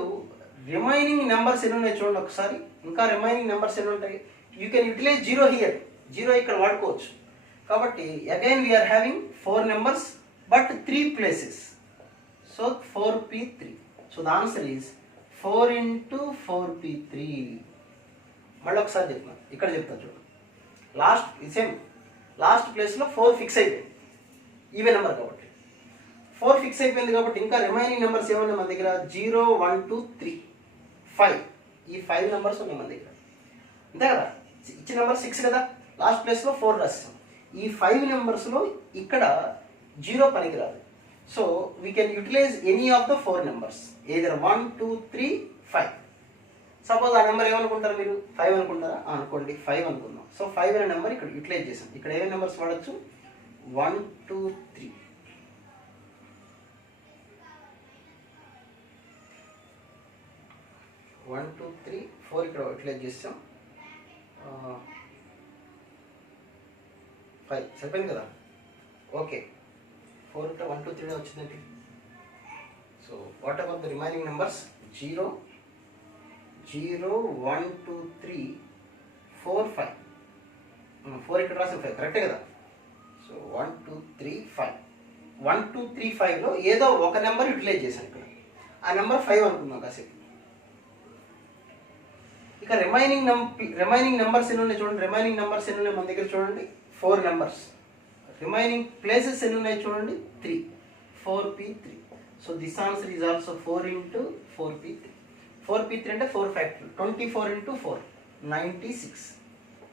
రిమైనింగ్ నెంబర్స్ ఎన్ని ఉన్నాయి చూడండి ఒకసారి. ఇంకా రిమైనింగ్ నెంబర్స్ ఎన్ని ఉంటాయి, యూ కెన్ యూటిలైజ్ 0 హియర్. 0 ఇక్కడ వాడుకోవచ్చు. కాబట్టి again we are having 4 numbers but 3 places. So 4p3. So the answer is 4 into 4p3. మళ్ళీ ఒకసారి చెప్తున్నాను, ఇక్కడ చెప్తాను చూడండి. లాస్ట్ ప్లేస్లో 4 ఫిక్స్ అయిపోయింది, ఈవెన్ నెంబర్ కాబట్టి. 4 ఫిక్స్ అయిపోయింది కాబట్టి ఇంకా రిమైనింగ్ నెంబర్స్ ఏమన్నా మన దగ్గర, 0, 1, 2, 3, 5. ఈ 5 నెంబర్స్ ఉన్నాయి మన దగ్గర, అంతే కదా. ఇచ్చిన నెంబర్ 6 కదా, లాస్ట్ ప్లేస్లో 4 రాస్తాం. ఈ 5 నెంబర్స్లో ఇక్కడ 0 పనికిరాదు. So we can utilize any of the 4 numbers, either 1, 2, 3, 5. Suppose ఆ నెంబర్ ఏమనుకుంటారు మీరు, 5 అనుకుంటారా, అనుకోండి 5 అనుకుందాం. సో 5 అనే నెంబర్ ఇక్కడ యూటిలైజ్ చేసాం. ఇక్కడ ఏమేమి నెంబర్స్ వాడచ్చు, 1, 2, 3. 1, 2, 3, 4 ఇక్కడ యూటిలైజ్ చేసాం. 5 సరిపోయింది కదా. ఓకే, 4 ఇక్కడ 1, 2, 3 వచ్చిందండి. So what about the remaining numbers, 0, 1, 2, 3, 4, 5. 4 ఇక్కడ రాసిన 5 కరెక్టే కదా. సో 1, 2, 3, 5. 1, 2, 3, 5లో ఏదో ఒక నెంబర్ యూటిలైజ్ చేశాను ఇక్కడ. ఆ నెంబర్ 5 అనుకుందాం కాసేపు. ఇక రిమైనింగ్ నెంబర్స్ ఎన్ని ఉన్నాయి చూడండి. రిమైనింగ్ నెంబర్స్ ఎన్ని ఉన్నాయి మన దగ్గర చూడండి, 4 నెంబర్స్. రిమైనింగ్ ప్లేసెస్ ఎన్ని ఉన్నాయి చూడండి, 3. 4p3. So this answer is also 4 into 4p3. 4p3 అంటే 4 factory. 24 into 4, 96.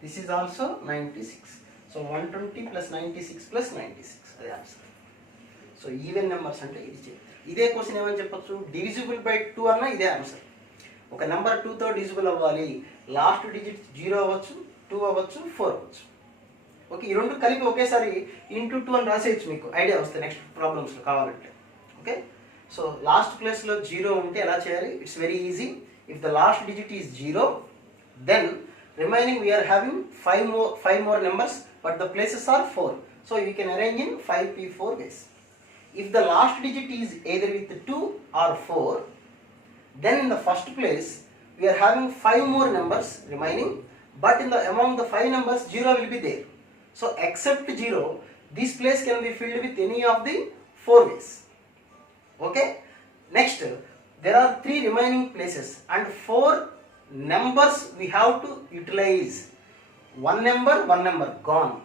This is also 96. So 120 + 96 + 96 అదే ఆన్సర్. సో ఈవెన్ నెంబర్స్ అంటే ఇది. ఇదే క్వశ్చన్ ఏమని చెప్పచ్చు, డివిజిబుల్ బై 2 అన్నా ఇదే ఆన్సర్. ఒక నెంబర్ 2తో డివిజిబుల్ అవ్వాలి, లాస్ట్ డిజిట్ 0 అవ్వచ్చు, 2 అవ్వచ్చు, 4 అవ్వచ్చు. ఓకే, ఈ రెండు కలిపి ఒకేసారి ఇంటూ 2 అని రాసేయచ్చు, మీకు ఐడియా వస్తే నెక్స్ట్ ప్రాబ్లమ్స్లో కావాలంటే. ఓకే, సో లాస్ట్ ప్లేస్లో 0 ఉంటే ఎలా చేయాలి, it's very easy. If the last digit is 0, then remaining we are having 5 more numbers but the places are 4. So you can arrange in 5p4 ways. If the last digit is either with 2 or 4, then in the first place we are having 5 more numbers remaining, but among the 5 numbers 0 will be there. So except 0, this place can be filled with any of the 4 ways. Okay, next there are 3 remaining places and 4 numbers we have to utilize. One number gone.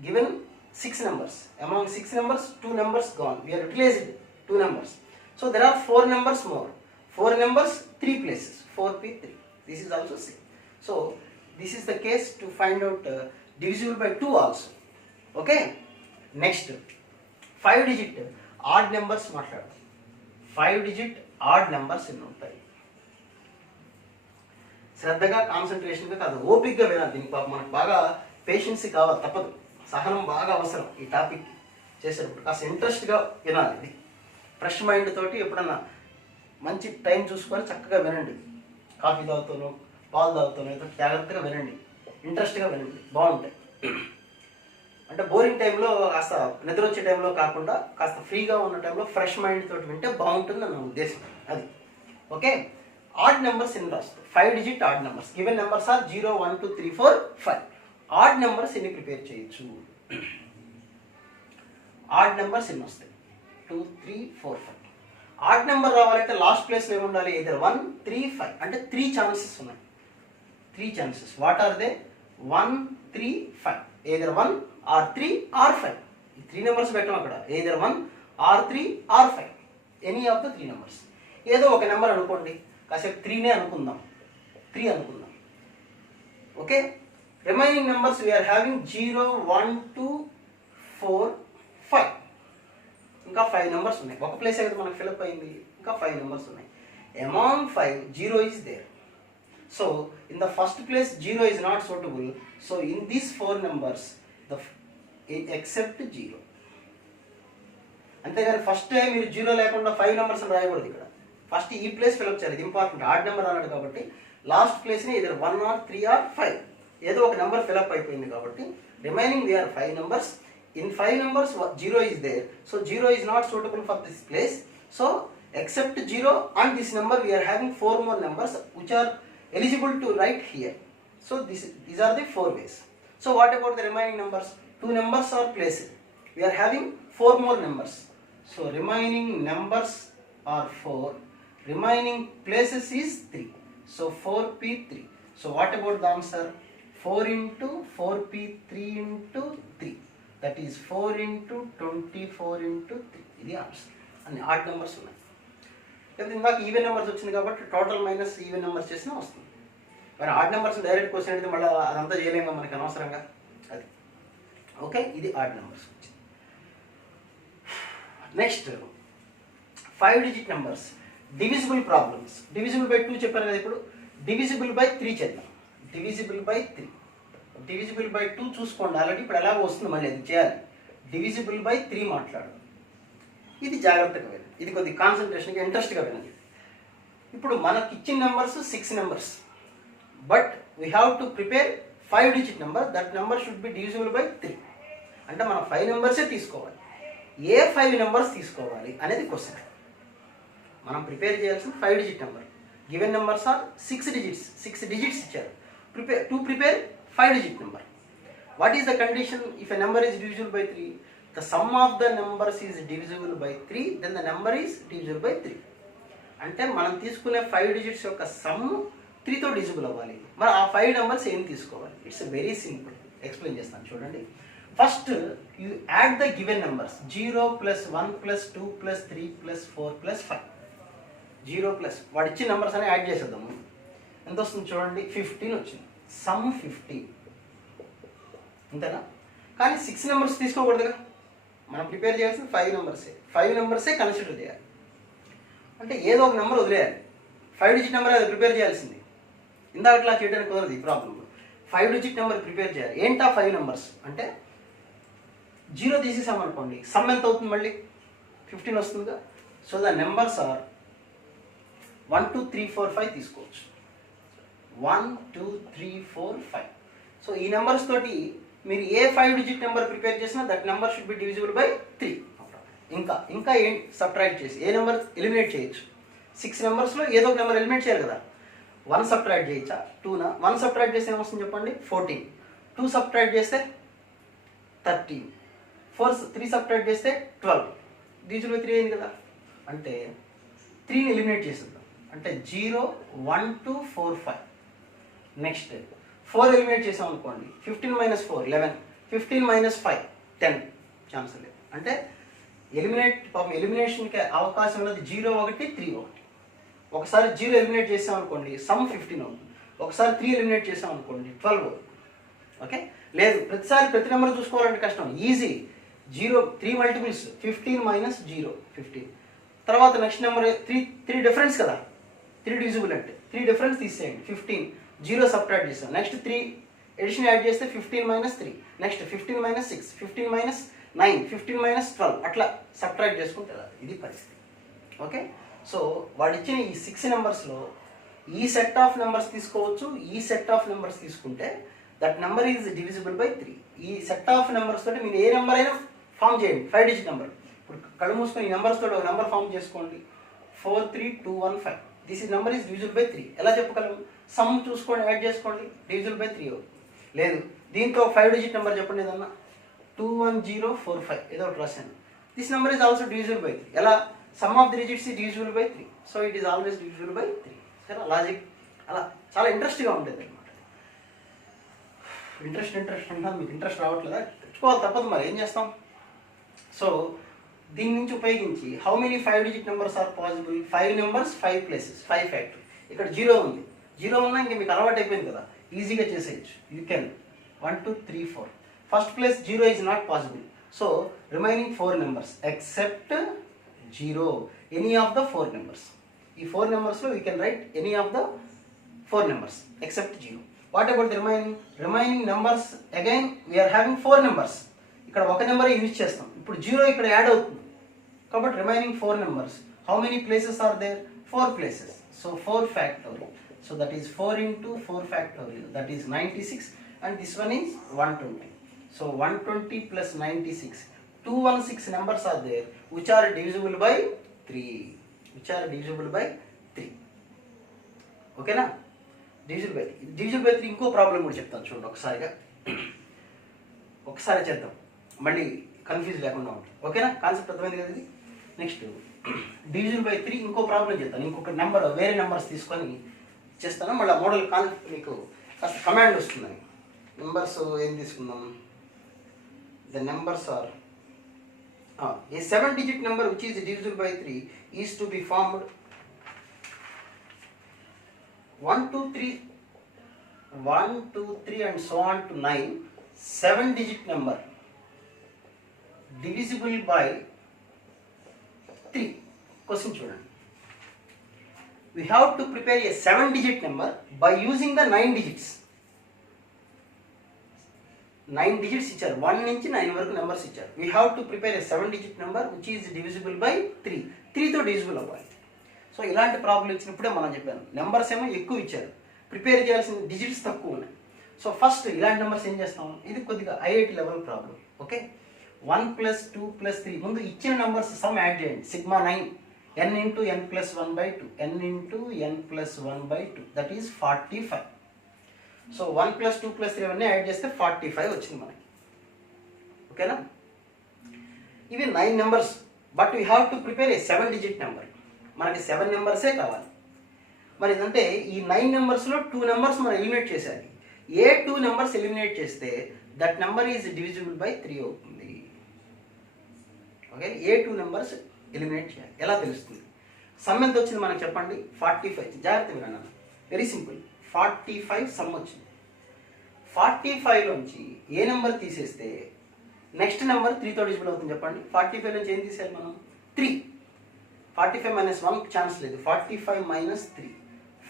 Given 6 numbers. Among 6 numbers, 2 numbers gone. We are utilized 2 numbers. So there are 4 numbers more. 4 numbers, 3 places. 4p3. This is also same. So this is the case to find out divisible by 2 also. Okay. Next, 5 digit odd numbers మాట్లాడదాం. 5 digit odd numbers ఎన్ని ఉంటాయి? శ్రద్ధగా కాన్సన్ట్రేషన్గా కాదు, ఓపిక్గా వినాలి. దీనికి మనకు బాగా పేషెన్సీ కావాలి, తప్పదు. సహనం బాగా అవసరం ఈ టాపిక్ చేసేటప్పుడు. కాస్త ఇంట్రెస్ట్గా వినాలి. ఇది ఫ్రెష్ మైండ్ తోటి ఎప్పుడన్నా మంచి టైం చూసుకొని చక్కగా వినండి. కాఫీ తాగుతాను, పాలు తాగుతాను, ఏదో జాగ్రత్తగా వినండి, ఇంట్రెస్ట్గా వినండి, బాగుంటాయి. అంటే బోరింగ్ టైంలో కాస్త నిద్ర వచ్చే టైంలో కాకుండా కాస్త ఫ్రీగా ఉన్న టైంలో ఫ్రెష్ మైండ్ తోటి వింటే బాగుంటుంది అన్న ఉద్దేశం అది. ఓకే. ఆడ్ నెంబర్స్ ఎన్ని రాస్తాం? 5 digit odd numbers. Given numbers are 0, 1, 2, 3, 4, 5. Odd numbers ఎన్ని ప్రిపేర్ చేయొచ్చు? ఆడ్ నెంబర్స్ ఎన్ని వస్తాయి? 2, 3, 4, 5. ఆడ్ నెంబర్ రావాలంటే లాస్ట్ ప్లేస్లో ఏముండాలి? ఇదర్ 1, 3, 5. అంటే 3 ఛాన్సెస్ ఉన్నాయి. 3 chances. What are they? 1, 3, 5. either 1 or 3 or 5. 3 numbers పెట్టాం అక్కడ. either 1 or 3 or 5. any of the 3 numbers. ఏదో ఒక నెంబర్ అనుకోండి, కాసేపు 3నే అనుకుందాం, 3 అనుకుందాం. Okay. Remaining numbers we are having 0, 1, 2, 4, 5. ఇంకా 5 నెంబర్స్ ఉన్నాయి. ఒక ప్లేస్ అయితే మనకు ఫిల్అప్ అయింది, ఇంకా 5 నెంబర్స్ ఉన్నాయి. among 5 0 is there. So in the first place 0 is not suitable. So in these 4 numbers except 0. అంతేగాని ఫస్ట్ టైం మీరు 0 లేకుండా 5 నెంబర్స్ రాయకూడదు. ఇక్కడ ఫస్ట్ ఈ ప్లేస్ ఫిల్అప్ చేయాలి. ఇది ఇంపార్టెంట్. ఆడ్ నెంబర్ అన్నాడు కాబట్టి లాస్ట్ ప్లేస్ని ఇదర్ 1 or 3 or 5 ఏదో ఒక నెంబర్ ఫిల్అప్ అయిపోయింది కాబట్టి remaining we are 5 numbers. In 5 numbers 0 is there. So 0 is not suitable for this place. So except 0 and this number we are having 4 more numbers which are eligible to write here. So these are the 4 ways. So what about the remaining numbers? 2 numbers are placed. We are having 4 more numbers. So remaining numbers are 4. Remaining places is 3. So 4p3. So what about the answer? 4 into 4p3 into 3. That is 4 into 24 into 3. ఇది answer. అన్ని odd numbers ఉన్నాయి. లేకపోతే ఇందాక even numbers వచ్చింది కాబట్టి total minus even numbers చేసినా వస్తుంది. మరి ఆడ్ నెంబర్స్ డైరెక్ట్ క్వశ్చన్ అయితే మళ్ళీ అదంతా చేయలేము మనకి అనవసరంగా అది. ఓకే. ఇది ఆడ్ నెంబర్స్ వచ్చింది. Next 5 digit numbers. Divisible problems. Divisible by 2 చెప్పాను కదా. ఇప్పుడు డివిజిబుల్ బై 3 చేద్దాం. Divisible by 3. డివిజిబుల్ బై 2 చూసుకోండి. ఆల్రెడీ ఇప్పుడు ఎలాగో వస్తుంది, మళ్ళీ అది చేయాలి. డివిజిబుల్ బై 3 మాట్లాడు. ఇది జాగ్రత్తగా వినండి. ఇది కొద్దిగా కాన్సన్ట్రేషన్గా ఇంట్రెస్ట్గా వినండి. ఇప్పుడు మనకి ఇచ్చిన numbers 6 numbers. But we have to prepare 5 digit number. That number should be divisible by 3. అంటే మనం 5 నెంబర్సే తీసుకోవాలి. ఏ 5 నెంబర్స్ తీసుకోవాలి అనేది క్వశ్చన్. మనం ప్రిపేర్ చేయాల్సిన 5 digit number. Given numbers are 6 digits. 6 digits ఇచ్చారు. Prepare 5 digit number. What is the condition if a number is divisible by 3? The sum of the numbers is divisible by 3, then the number is divisible by 3. అంటే మనం తీసుకునే 5 digits యొక్క some 3తో divisible అవ్వాలి. మరి ఆ 5 numbers ఏం తీసుకోవాలి? It's very simple. Explain చేస్తాను చూడండి. First you add the given numbers. 0 + 1 + 2 + 3 + 4 + 5. 0 plus వాడు ఇచ్చిన నెంబర్స్ అని యాడ్ చేసేద్దాము. ఎంత వస్తుంది చూడండి? 15 వచ్చింది. సమ్ 15 అంతేనా? కానీ 6 నెంబర్స్ తీసుకోకూడదుగా. మనం ప్రిపేర్ చేయాల్సిన 5 నెంబర్సే. 5 నెంబర్సే కన్సిడర్ చేయాలి. అంటే ఏదో ఒక నెంబర్ వదిలేయాలి. 5 digit నెంబర్ అది ప్రిపేర్ చేయాల్సింది. ఇందాక అట్లా చేయడానికి కుదరదు ఈ ప్రాబ్లంలో. 5 digit నెంబర్ ప్రిపేర్ చేయాలి. ఏంటా 5 నెంబర్స్ అంటే 0 తీసేసామనుకోండి, సమ్ ఎంత అవుతుంది? మళ్ళీ 15 వస్తుందిగా. సో ద నెంబర్స్ ఆర్ 1, 2, 3, 4, 5 తీసుకోవచ్చు. 1, 2, 3, 4, 5. సో ఈ నెంబర్స్ తోటి మీరు ఏ 5 digit నెంబర్ ప్రిపేర్ చేసినా that number should be divisible by 3. ఇంకా ఏం సబ్ట్రాక్ట్ చేసి ఏ నెంబర్ ఎలిమినేట్ చేయొచ్చు? 6 నెంబర్స్లో ఏదో ఒక నెంబర్ ఎలిమినేట్ చేయాలి కదా. 1 సబ్ట్రాక్ట్ చేయొచ్చా? 2నా? 1 సబ్ట్రాక్ట్ చేస్తే ఏమొస్తుంది చెప్పండి? 14. 2 సబ్ట్రాక్ట్ చేస్తే 13. 3 సబ్ట్రాక్ట్ చేస్తే 12. డివిజిబుల్ బై 3 అయింది కదా. అంటే 3ని ఎలిమినేట్ చేసేద్దాం. అంటే 0, 1, 2, 4, 5 నెక్స్ట్ 4 ఎలిమినేట్ చేసాం అనుకోండి, 15 మైనస్ 4 11, 15 మైనస్ 5 10, ఛాన్స్ లేదు. అంటే ఎలిమినేషన్కి అవకాశం ఉన్నది 0 1 3 1. ఒకసారి 0 ఎలిమినేట్ చేసాం అనుకోండి సమ్ 15 అవుతుంది, ఒకసారి 3 ఎలిమినేట్ చేసాం అనుకోండి 12 అవుతుంది. ఓకే, లేదు ప్రతిసారి ప్రతి నెంబర్ చూసుకోవాలంటే కష్టం, ఈజీ. 3 multiples 15 minus 0 15. తర్వాత నెక్స్ట్ నెంబర్ 3 డిఫరెన్స్ కదా, 3 డివిజిబుల్ అంటే 3 డిఫరెన్స్ తీసేయండి, 15 0 సబ్ట్రాక్ట్ చేస్తాం. నెక్స్ట్ 3 ఎడిషన్ యాడ్ చేస్తే 15 minus 3, next 15 minus 6, 15 minus 9, 15 minus 12, అట్లా సబ్ట్రాక్ట్ చేసుకుంటే ఇది పరిస్థితి. ఓకే, సో వాడు ఇచ్చిన ఈ 6 నెంబర్స్లో ఈ సెట్ ఆఫ్ నెంబర్స్ తీసుకోవచ్చు, ఈ సెట్ ఆఫ్ నెంబర్స్ తీసుకుంటే that number is divisible by 3. ఈ సెట్ ఆఫ్ నెంబర్స్ తోటి మీరు ఏ నెంబర్ అయినా ఫామ్ చేయండి, 5 డిజిట్ నెంబర్. ఇప్పుడు కళ్ళు మూసుకొని ఈ నెంబర్స్ తోటి ఒక నెంబర్ ఫామ్ చేసుకోండి, 4 3 2 1 5. దిస్ ఈ నెంబర్ ఈజ్ డివిజిబుల్ బై 3. ఎలా చెప్పగలము? సమ్ చూసుకోండి, యాడ్ చేసుకోండి, డివిజిబుల్ బై 3. లేదు దీంతో 5 డిజిట్ నెంబర్ చెప్పండి, ఏదన్నా 21045 ఏదో ఒకటి రాశాను. This number is also divisible by 3. ఎలా? Some of the digits is divisible by 3, so it is always divisible by 3. సరే, లాజిక్ అలా చాలా ఇంట్రెస్ట్గా ఉండేది అనమాట. ఇంట్రెస్ట్ అంటున్నాను, మీకు ఇంట్రెస్ట్ రావట్లేదా? తెచ్చుకోవాలి తప్పదు, మరి ఏం చేస్తాం. సో దీని నుంచి ఉపయోగించి how many 5 digit numbers are possible? 5 numbers 5 places 5 factor. ఇక్కడ 0 ఉంది, 0 ఉన్నా ఇంకా మీకు అలవాటు అయిపోయింది కదా, ఈజీగా చేసేయచ్చు. You can 1 2 3 4. First place 0 is not possible, so remaining 4 numbers except 0, any of the 4 numbers. ఈ 4 నెంబర్స్లో you can write any of the 4 numbers except 0. What about the remaining numbers? Again we are having 4 numbers. ఇక్కడ ఒక number use చేస్తాం, ఇప్పుడు 0 ఇక్కడ add అవుతుంది కాబట్టి remaining 4 numbers. How many places are there? 4 places. So 4 factorial. So that is 4 into 4 factorial, that is 96, and this one is 120. So 120 plus 96, 216 numbers are there which are divisible by 3. Which are divisible by 3. ఓకేనా? Divisible by 3 ఇంకో problem కూడా చెప్తాను చూడండి, ఒకసారి చేద్దాం, మళ్ళీ confuse లేకుండా ఉంటుంది. ఓకేనా? కాన్సెప్ట్ అర్థమైంది కదా ఇది. నెక్స్ట్ డివిజిబుల్ బై 3 ఇంకో ప్రాబ్లం చెప్తాను, ఇంకొక నెంబర్ వేరే నెంబర్స్ తీసుకొని చేస్తాను, మళ్ళీ మోడల్ మీకు కాస్త కమాండ్ వస్తుందని. నెంబర్స్ ఏం తీసుకుందాం? The numbers are a 7 digit number which is divisible by 3 is to be formed 1 2 3 and so on to 9. 7 digit number divisible by 3. Question చూడండి. We have to prepare a 7 digit number by using the 9 digits. 9 digits ఇచ్చారు, 1 నుంచి 9 వరకు numbers ఇచ్చారు. We have to prepare a 7 digit number which is divisible by 3. 3తో divisible అవ్వాలి. So ఇలాంటి problem ఇచ్చినప్పుడే మనం చెప్పాను, నెంబర్స్ ఏమో ఎక్కువ ఇచ్చారు, ప్రిపేర్ చేయాల్సిన డిజిట్స్ తక్కువ ఉన్నాయి. సో ఫస్ట్ ఇలాంటి నెంబర్స్ ఏం చేస్తాం? ఇది కొద్దిగా ఐఐటి లెవెల్ ప్రాబ్లం. ఓకే, 1 + 2 + 3 ముందు ఇచ్చిన నెంబర్స్ సమ్ యాడ్ చేయండి. Sigma 9 n into n plus 1 by 2, n into n plus 1 by 2, that is 45. So 1 + 2 + 3 అవన్నీ యాడ్ చేస్తే 45 వచ్చింది మనకి. ఓకేనా? ఇవి 9 numbers, but we have to prepare A 7 digit number. మనకి 7 నెంబర్సే కావాలి. మరి అంటే ఈ 9 నెంబర్స్లో 2 నెంబర్స్ మనం ఎలిమినేట్ చేయాలి. ఏ 2 నెంబర్స్ ఎలిమినేట్ చేస్తే that number is divisible by 3 అవుతుంది. ఓకే, ఏ 2 నెంబర్స్ ఎలిమినేట్ చేయాలి, ఎలా తెలుస్తుంది? సమ్ ఎంత వచ్చింది మనకు చెప్పండి? 45. జాగ్రత్తగా వినండి, వెరీ సింపుల్. 45 సమ్ వచ్చింది. 45లోంచి ఏ నెంబర్ తీసేస్తే నెక్స్ట్ నెంబర్ 3తో డివిజిబుల్ అవుతుంది చెప్పండి. 45 నుంచి ఏం తీసేయాలి మనం? 3. 45 - 1 ఛాన్స్ లేదు. 45 - 3,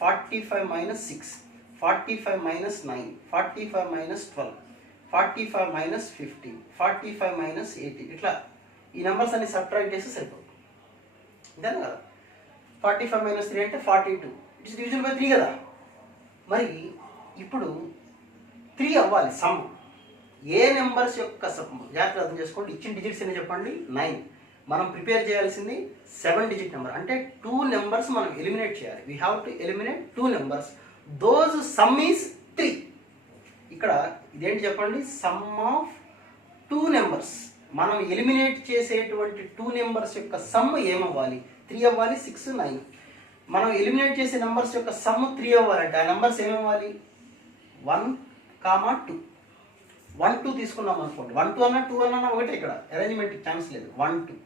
45 - 6, 45 - 9, 45 - 12, 45 - 15, 45 - 18, ఇట్లా ఈ నెంబర్స్ అన్ని సబ్ట్రాక్ట్ చేస్తే సరిపోతుంది. అంతేనా కదా? 45 - 3 అంటే 42. ఇట్స్ డివిజిబుల్ బై 3 కదా. మరి ఇప్పుడు 3 అవ్వాలి సమ్. ఏ నెంబర్స్ యొక్క సమ్ జాగ్రత్తగా అర్థం చేసుకోండి. ఇచ్చిన డిజిట్స్ ఎన్ని చెప్పండి? 9. మనం ప్రిపేర్ చేయాల్సింది 7 digit నెంబర్, అంటే 2 నెంబర్స్ మనం ఎలిమినేట్ చేయాలి. We have to eliminate 2 numbers. Those some is 3. ఇక్కడ ఇదేంటి చెప్పండి? Some of 2 numbers. మనం ఎలిమినేట్ చేసేటువంటి 2 నెంబర్స్ యొక్క సమ్ ఏమవ్వాలి? 3 అవ్వాలి, 6 9. మనం ఎలిమినేట్ చేసే నెంబర్స్ యొక్క సమ్ 3 అవ్వాలంటే ఆ నెంబర్స్ ఏమవ్వాలి? 1, 2. 1, 2 తీసుకున్నాం అనుకోండి, 1, 2 అన్నా 2 అన్నా ఒకటే, ఇక్కడ అరేంజ్మెంట్ ఛాన్స్ లేదు. 1, 2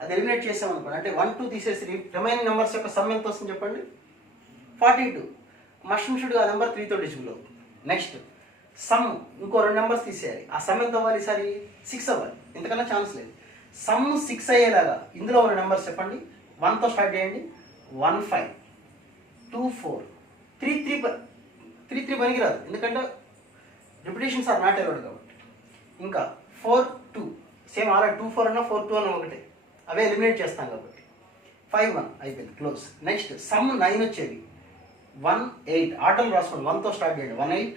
అది ఎలిమినేట్ చేసాం అనుకోండి, అంటే 1, 2 తీసేసి రిమైనింగ్ నెంబర్స్ యొక్క సమ్ ఎంత వస్తుంది చెప్పండి, 42. మష్రూమ్ షుడ్ ఆ నెంబర్ 3తో డిజిబుల్ అవుతుంది. నెక్స్ట్ సమ్ ఇంకో 2 నెంబర్స్ తీసేయాలి, ఆ సమ్ ఎంత అవ్వాలి, ఈసారి 6 అవ్వాలి, ఇంతకన్నా ఛాన్స్ లేదు. సమ్ 6 అయ్యేలాగా ఇందులో ఉన్న నెంబర్స్ చెప్పండి. 1తో స్టార్ట్ చేయండి. 1, 5, 2, 4, 3 పనికిరాదు, ఎందుకంటే రిపిటేషన్స్ ఆర్ నాట్ అలౌడ్ కాబట్టి. ఇంకా 4, 2 సేమ్, అలా 2, 4 అన్నా 4, 2 అన్నా ఒకటే, అవే ఎలిమినేట్ చేస్తాం కాబట్టి. 5, 1 అయిపోయింది, క్లోజ్. నెక్స్ట్ సమ్ 9 వచ్చేవి. 1, 8 ఆర్డర్లు రాసుకోండి, 1తో స్టార్ట్ చేయండి. 1, 8,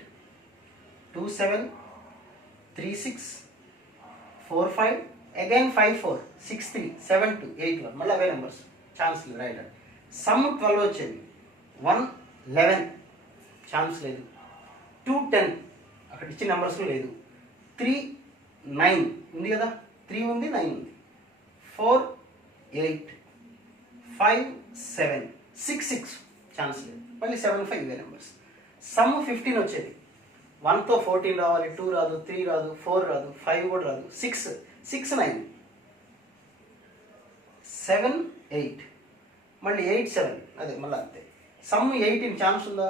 2, 7, 3, 6, 4, 5, అగైన్ 5, 4, 6, 3, 7, 2, 8, 1, మళ్ళీ అవే నెంబర్స్, ఛాన్స్ లేదు, రైట్. సమ్ 12 వచ్చేది. 1, 11 ఛాన్స్ లేదు. 2, 10 అక్కడ ఇచ్చిన నెంబర్స్ లేదు. 3, 9 ఉంది కదా, 3 ఉంది, 9 ఉంది. 4, 8, 5, 7, 6 ఛాన్స్ లేదు, మళ్ళీ 7, 5 ఇవే నెంబర్స్. సమ్ 15 వచ్చేది. 1తో 14 రావాలి, 2 రాదు, 3 రాదు, 4 రాదు, 5 కూడా రాదు. 6, 9, 7, 8 మళ్ళీ 8, 7 అదే మళ్ళీ అంతే. సమ్ 18 ఛాన్స్ ఉందా,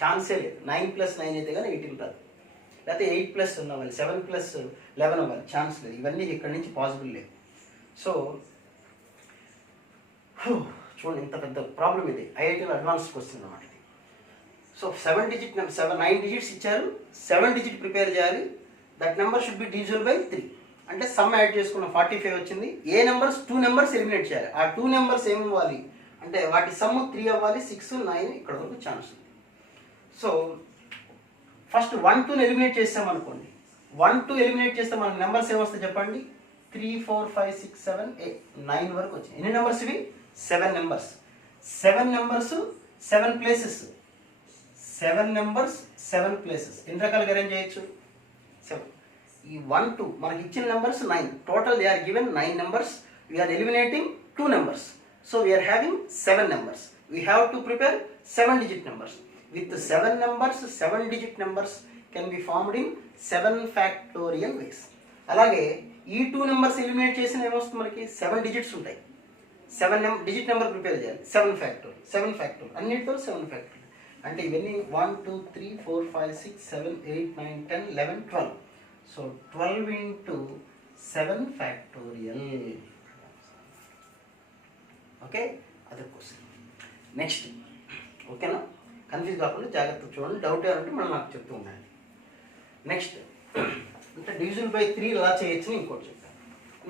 ఛాన్సే లేదు. 9 + 9 అయితే కానీ 18 రాదు, లేకపోతే 8+ అవ్వాలి, 7 + 11 అవ్వాలి, ఛాన్స్ లేదు. ఇవన్నీ ఇక్కడి నుంచి పాసిబుల్ లేదు. సో చూడండి, ఇంత పెద్ద ప్రాబ్లం ఇది, ఐఐటీలో అడ్వాన్స్డ్ క్వశ్చన్ అన్నమాట ఇది. సో 9 డిజిట్స్ ఇచ్చారు, 7 డిజిట్ ప్రిపేర్ చేయాలి. That number should be divisible by 3. అంటే సమ్ యాడ్ చేసుకున్న 45 వచ్చింది. ఏ నెంబర్స్ 2 నెంబర్స్ ఎలిమినేట్ చేయాలి. ఆ 2 నెంబర్స్ ఏమి ఇవ్వాలి అంటే వాటి సమ్ 3 అవ్వాలి. 6, 9 ఇక్కడ వరకు ఛాన్స్ ఉంది. సో ఫస్ట్ 1, 2 ఎలిమినేట్ చేస్తామనుకోండి. 1, 2 ఎలిమినేట్ చేస్తే మన నెంబర్స్ ఏమొస్తాయి చెప్పండి. 3, 4, 5, 6, 7, 8, 9 వరకు వచ్చింది. ఎన్ని నెంబర్స్ ఇవి? 7 numbers. 7 numbers 7 places. 7 numbers 7 places. ఎన్ని రకాలుగా అరేంజ్ చేయొచ్చు? 7. ఈ 1, 2 మనకి ఇచ్చిన numbers 9. Total they are given 9 numbers. We are eliminating 2 numbers. So we are having 7 numbers. We have to prepare 7 digit numbers. With 7 numbers, 7 digit numbers can be formed in 7 factorial ways. అలాగే ఈ 2 numbers eliminate చేసిన ఏమొస్తుంది మనకి? 7 digits ఉంటాయి. 7 digit number prepare చేయాలి. 7 factorial అన్నిటితో 7 factorial. అంటే ఇవన్నీ 1, 2, 3, 4, 5, 6, 7, 8, 9, 10, 11, 12. So 12 into 7 factorial. ఓకే, అదే క్వశ్చన్. నెక్స్ట్, ఓకేనా? కన్ఫ్యూజ్ కాకుండా జాగ్రత్తగా చూడండి. డౌట్ ఏమంటే మనం నాకు చెప్తూ ఉండండి. నెక్స్ట్ అంటే డివిజన్ బై 3 ఎలా చేయొచ్చని ఇంకోటి చెప్పాను.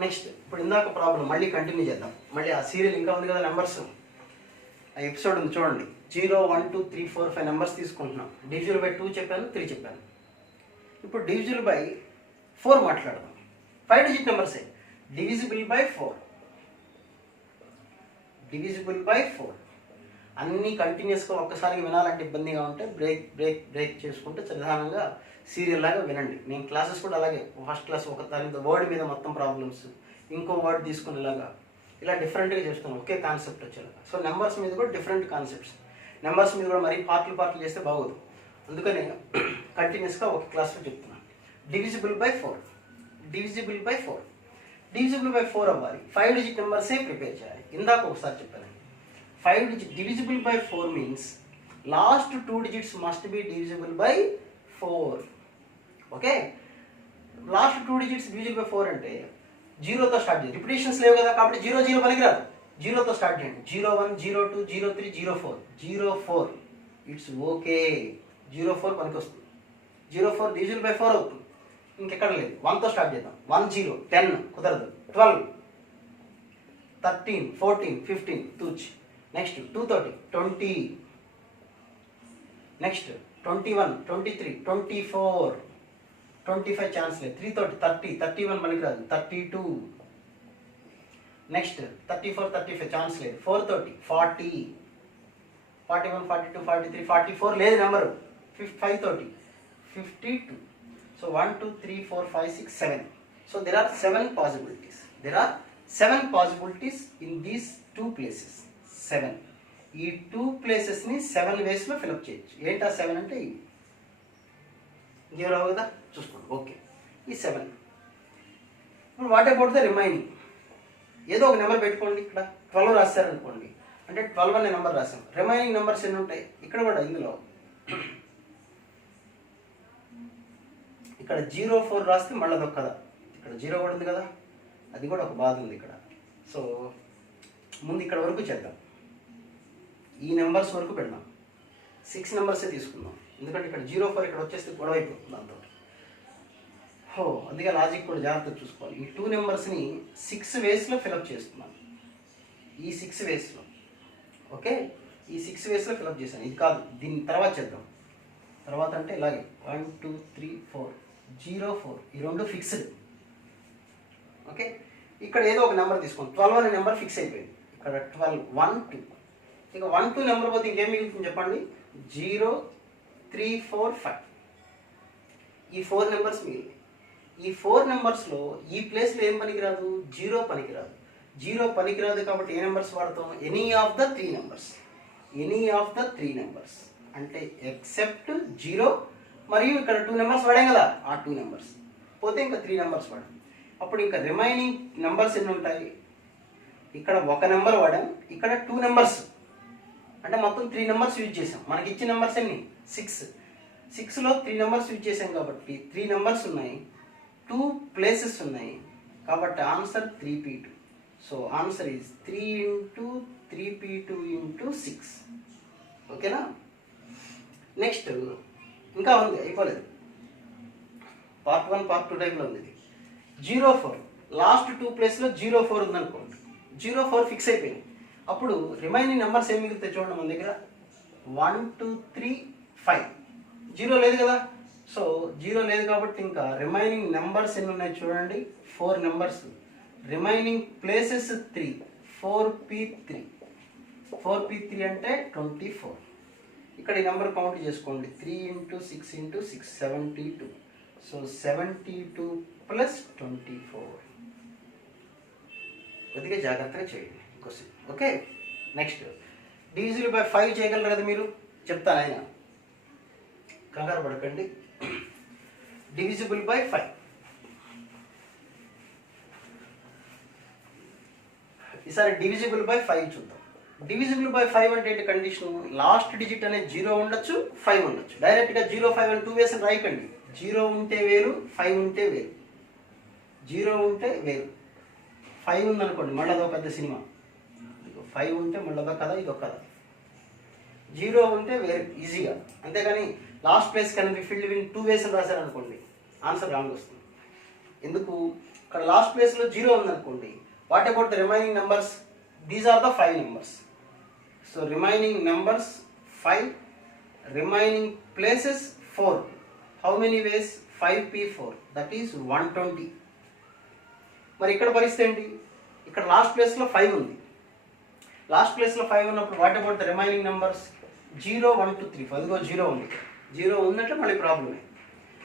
నెక్స్ట్ ఇప్పుడు ఇందాక ప్రాబ్లం మళ్ళీ కంటిన్యూ చేద్దాం. మళ్ళీ ఆ సీరియల్ ఇంకా ఉంది కదా, నెంబర్స్ ఆ ఎపిసోడ్ ఉంది చూడండి. 0, 1, 2, 3, 4, 5 నెంబర్స్ తీసుకుంటున్నాం. డివిజన్ బై 2 చెప్పాను, 3 చెప్పాను. ఇప్పుడు డివిజన్ బై 4 మాట్లాడదాం. 5 డిజిట్ నెంబర్సే. Divisible by 4. డివిజిబుల్ బై 4 అన్నీ కంటిన్యూస్గా ఒక్కసారి వినాలంటే ఇబ్బందిగా ఉంటే బ్రేక్ చేసుకుంటే నిదానంగా సీరియల్ లాగా వినండి. నేను క్లాసెస్ కూడా అలాగే, ఫస్ట్ క్లాస్ ఒక దాని వర్డ్ మీద మొత్తం ప్రాబ్లమ్స్, ఇంకో వర్డ్ తీసుకునేలాగా ఇలా డిఫరెంట్గా చేస్తున్నాం, ఒకే కాన్సెప్ట్ వచ్చేలాగా. సో నెంబర్స్ మీద కూడా డిఫరెంట్ కాన్సెప్ట్స్. నెంబర్స్ మీద కూడా మరీ పార్ట్లు చేస్తే బాగోదు. అందుకనే కంటిన్యూస్గా ఒక క్లాస్లో చెప్తున్నాను. Divisible by 4. డివిజిబుల్ బై 4 అవ్వాలి. 5 డిజిట్ నెంబర్సే ప్రిపేర్ చేయాలి. ఇందాక ఒకసారి చెప్పాను. 5 digit divisible by 4 means last 2 digits must be divisible by 4. Okay, last 2 digits divisible by 4 అంటే 0తో స్టార్ట్ చేయండి. రిపిటేషన్స్ లేవు కదా కాబట్టి 0 పనికిరాదు. 0తో స్టార్ట్ చేయండి. 01, 02, 03, 04. 04 ఇట్స్ ఓకే. 04 పనికి వస్తుంది. 04 divisible by 4 అవుతుంది. ఇంకెక్కడ లేదు. 1తో స్టార్ట్ చేద్దాం. 1, 0, 10 కుదరదు. 12, 13, 14, 15 తూచ్. నెక్స్ట్ 230, 20, నెక్స్ట్ 21, 23, 24, 25 ఛాన్స్ లేదు. 330, 30, 31 మనకి రాదు. 32, నెక్స్ట్ 34, 35 ఛాన్స్ లేదు. 430, 40, 41, 42, 43, 44 లేదు number. 530, 52. So 1, 2, 3, 4, 5, 6, 7. So there are 7 possibilities. There are 7 possibilities in these 2 places. 7. ఈ 2 ప్లేసెస్ని 7 వేస్లో ఫిలప్ చేయొచ్చు. ఏంటా 7 అంటే ఇవి. ఇంకేం రావు కదా, చూసుకోండి. ఓకే, ఈ 7. ఇప్పుడు వాట్ అబౌట్ ద రిమైనింగ్? ఏదో ఒక నెంబర్ పెట్టుకోండి. ఇక్కడ 12 రాశారనుకోండి, అంటే 12 అనే నెంబర్ రాసాం. రిమైనింగ్ నెంబర్స్ ఎన్ని ఉంటాయి? ఇక్కడ కూడా ఇందులో ఇక్కడ 04 రాస్తే మళ్ళీ అదొక కదా, ఇక్కడ 0 కూడా ఉంది కదా, అది కూడా ఒక బాధ ఉంది ఇక్కడ. సో ముందు ఇక్కడ వరకు చేద్దాం, ఈ నెంబర్స్ వరకు పెడదాం. 6 నెంబర్సే తీసుకుందాం, ఎందుకంటే ఇక్కడ 04 ఇక్కడ వచ్చేస్తే గొడవ అయిపోతుంది దాంతో. అందుకే లాజిక్ కూడా జాగ్రత్తగా చూసుకోవాలి. ఈ 2 నెంబర్స్ని 6 వేస్లో ఫిలప్ చేస్తున్నాను, ఈ 6 వేస్లో. ఓకే, ఈ 6 వేస్లో ఫిలప్ చేశాను. ఇది కాదు, దీని తర్వాత చేద్దాం. తర్వాత అంటే ఇలాగే 1 2 3 4 04, ఈ రెండు ఫిక్స్డ్. ఓకే, ఇక్కడ ఏదో ఒక నెంబర్ తీసుకోండి. 12 అనే నెంబర్ ఫిక్స్ అయిపోయింది. ఇక్కడ 12 1 2, ఇక 1 2 నెంబర్ పోతే ఇంకేం మిగులుతుంది చెప్పండి? 0 3 4 5, ఈ 4 నెంబర్స్ మిగిలినాయి. ఈ 4 నెంబర్స్లో ఈ ప్లేస్లో ఏం పనికిరాదు? 0 పనికిరాదు. 0 పనికిరాదు కాబట్టి ఏ నెంబర్స్ వాడతాం? Any of the 3 numbers. Any of the 3 numbers అంటే ఎక్సెప్ట్ 0 మరియు ఇక్కడ 2 నెంబర్స్ వాడాం కదా, ఆ 2 నెంబర్స్ పోతే ఇంకా 3 నెంబర్స్ వాడాం. అప్పుడు ఇంకా రిమైనింగ్ నెంబర్స్ ఎన్ని ఉంటాయి? ఇక్కడ ఒక నెంబర్ వాడాం, ఇక్కడ 2 నెంబర్స్, అంటే మొత్తం 3 నెంబర్స్ యూజ్ చేసాం. మనకి ఇచ్చిన నెంబర్స్ ఎన్ని? 6. 6లో 3 నెంబర్స్ యూజ్ చేసాం కాబట్టి 3 నెంబర్స్ ఉన్నాయి, 2 ప్లేసెస్ ఉన్నాయి, కాబట్టి answer 3p2. So answer is 3 × 3p2 × 6. ఓకేనా? నెక్స్ట్ ఇంకా ఉంది, అయిపోలేదు. పార్ట్ 1 పార్ట్ 2 టైంలో ఉంది. 04 లాస్ట్ 2 ప్లేస్లో 04 ఉందనుకోండి, 04 ఫిక్స్ అయిపోయింది. అప్పుడు రిమైనింగ్ నెంబర్స్ ఏం మిగులుతాయి చూడండి మన దగ్గర? 1 2 3 5. 0 లేదు కదా, సో 0 లేదు కాబట్టి ఇంకా రిమైనింగ్ నెంబర్స్ ఎన్ని ఉన్నాయి చూడండి? 4 numbers. Remaining places 3, 4p3. 4p3 అంటే 24. ఇక్కడ ఈ నెంబర్ కౌంట్ చేసుకోండి. 3 × 6 × 6 72. సో 72 + 24. కొద్దిగా జాగ్రత్తగా చేయండి question. Okay, next divisible by 5 చేయగలరు కదా మీరు? చెప్తాను, ఆయన కంగారు పడకండి. Divisible by 5. ఈసారి డివిజిబుల్ బై 5 చూద్దాం. డివిజిబుల్ బై 5 అంటే ఏంటి కండిషన్? లాస్ట్ డిజిట్ అనేది 0 ఉండొచ్చు, 5 ఉండొచ్చు. డైరెక్ట్గా 0 5 అని 2 వేసి రాయకండి. 0 ఉంటే వేరు, 5 ఉంటే వేరు. 0 ఉంటే వేరు, 5 ఉందనుకోండి మళ్ళీ అదొక పెద్ద సినిమా. 5 ఉంటే మళ్ళీ అదొక కథ, ఇదొక కథ. 0 ఉంటే వేరు ఈజీగా. అంతేగాని last place can be field win 2 వేసి రాశారనుకోండి, ఆన్సర్ రాంగ్ వస్తుంది. ఎందుకు? ఇక్కడ లాస్ట్ ప్లేస్లో 0 ఉందనుకోండి. What about the remaining numbers? These are the 5 numbers. So remaining numbers 5, remaining places 4. How many ways? 5p4, that is 120. మరి ఇక్కడ పరిస్థితి ఏంటి? ఇక్కడ లాస్ట్ ప్లేస్లో 5 ఉంది. లాస్ట్ ప్లేస్లో 5 ఉన్నప్పుడు what about the remaining numbers? 0 1 2 3 4. అదిగో 0 ఉంది. 0 ఉందంటే మళ్ళీ ప్రాబ్లమే.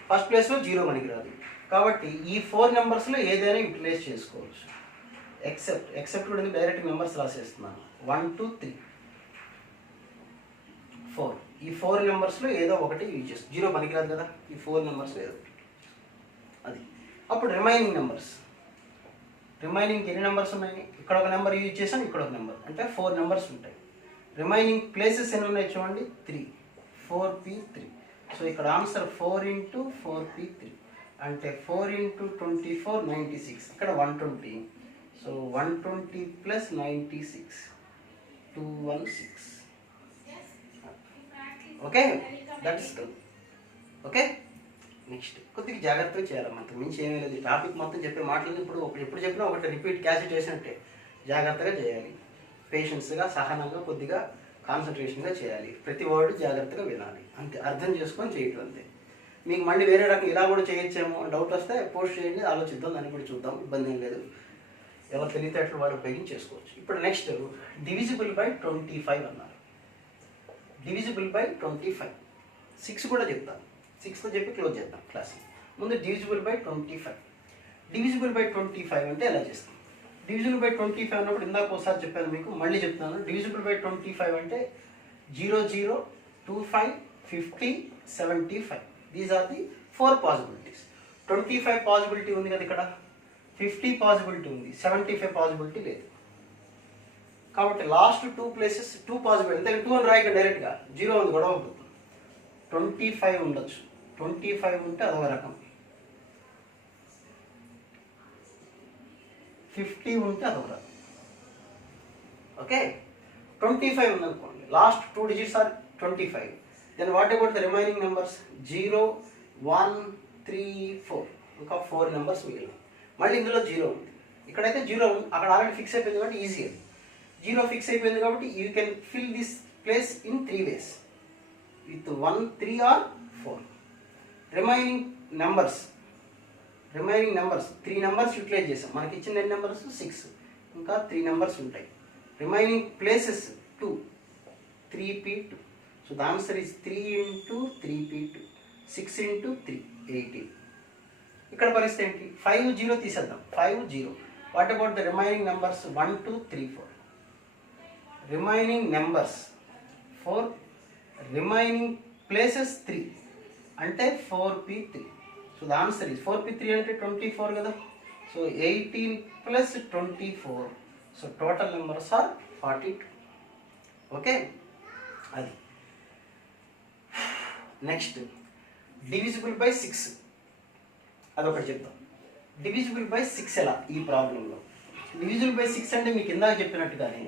ఫస్ట్ ప్లేస్లో 0 మనకి రాదు కాబట్టి ఈ 4 నెంబర్స్లో ఏదైనా యూటిలైజ్ చేసుకోవచ్చు. ఎక్సెప్ట్ కూడా డైరెక్ట్ నెంబర్స్ రాసేస్తున్నాను. 1 2 3 4. ఈ 4 నెంబర్స్లో ఏదో ఒకటి యూజ్ చేస్తాం. 0 పనికిరాదు కదా, ఈ 4 నెంబర్స్లో ఏదో ఒకటి. అది అప్పుడు రిమైనింగ్ నెంబర్స్. రిమైనింగ్ ఎన్ని నెంబర్స్ ఉన్నాయి? ఇక్కడ ఒక నెంబర్ యూజ్ చేసాం, ఇక్కడ ఒక నెంబర్, అంటే 4 నెంబర్స్ ఉంటాయి. రిమైనింగ్ ప్లేసెస్ ఎన్ని ఉన్నాయి చూడండి? 3, 4p3. సో ఇక్కడ ఆన్సర్ 4 × 4p3 అంటే 4 × 24 96. ఇక్కడ 120. So 120 + 96 216. Okay, that's good. Okay, next కొద్దిగా జాగ్రత్తగా చేయాలి. మనకు మించి ఏమీ లేదు. టాపిక్ మొత్తం చెప్పే మాటలు ఎప్పుడు చెప్పినా ఒకటి రిపీట్ క్యాచ్ చేసినట్టే. జాగ్రత్తగా చేయాలి, పేషెన్స్గా, సహనంగా, కొద్దిగా కాన్సన్ట్రేషన్గా చేయాలి. ప్రతి వర్డ్ జాగ్రత్తగా వినాలి, అంతే. అర్థం చేసుకొని చేయటం అంతే. మీకు మళ్ళీ వేరే రకం ఇలా కూడా చేయొచ్చేమో డౌట్ వస్తే పోస్ట్ చేయండి, ఆలోచిద్దాం, దాన్ని కూడా చూద్దాం, ఇబ్బంది ఏం లేదు. ఎవరు తెలివితేటలు వాళ్ళు ఉపయోగించేసుకోవచ్చు. ఇప్పుడు నెక్స్ట్ డివిజిబుల్ బై 25 అన్నారు. Divisible by 25. 6 కూడా చెప్తాను, 6తో చెప్పి క్లోజ్ చేద్దాం క్లాస్. ముందు డివిజిబుల్ బై 25. డివిజిబుల్ బై 25 అంటే ఎలా చేస్తాం? డివిజిబుల్ బై 25 అన్నప్పుడు ఇందాక ఒకసారి చెప్పాను మీకు, మళ్ళీ చెప్తున్నాను. డివిజిబుల్ బై 25 అంటే 0 0 25 50 75. These are the 4 possibilities. 25 possibility ఉంది కదా ఇక్కడ, 50 పాసిబిలిటీ ఉంది, 75 పాసిబిలిటీ లేదు. కాబట్టి లాస్ట్ 2 ప్లేసెస్ 2 పాసిబిలిటీ, అంతే 2 అని రాయక డైరెక్ట్గా 0 ఉంది, గొడవ అవుతుంది. 25 ఉండొచ్చు, 25 ఉంటే అదొక రకం, 50 ఉంటే అదొక రకం. ఓకే, 25 ఉందనుకోండి, last 2 digits are 25. Then what about the remaining numbers? 0, 1, 3, 4, ఇంకా 4 నెంబర్స్ మిగిలిన. మళ్ళీ ఇందులో 0 ఉంది, ఇక్కడైతే 0 ఉంది, అక్కడ ఆల్రెడీ ఫిక్స్ అయిపోయింది కాబట్టి ఈజీ. 0 ఫిక్స్ అయిపోయింది కాబట్టి you can fill this place in 3 ways, with 1, 3 or 4. Remaining numbers 3 numbers utilize చేసాం. మనకి ఇచ్చిన ఎన్ని నెంబర్స్? 6, ఇంకా 3 నెంబర్స్ ఉంటాయి. Remaining places 2, 3p2. So the answer is 3 into 3p2, 6 into 3, 18. ఇక్కడ పరిస్థితి ఏంటి? 5, 0 తీసేద్దాం, 5, 0. What about the remaining numbers? 1, 2, 3, 4. Remaining numbers 4, remaining places 3 అంటే 4p3. So the answer is 4p3 అంటే 24 కదా. So 18 plus 24, so total numbers are 42. Okay, అది. Next divisible by 6, అదొకటి చెప్తాం. డివిజిబుల్ బై 6 ఎలా ఈ ప్రాబ్లంలో? డివిజిబుల్ బై 6 అంటే మీకు ఇందాక చెప్పినట్టుగానే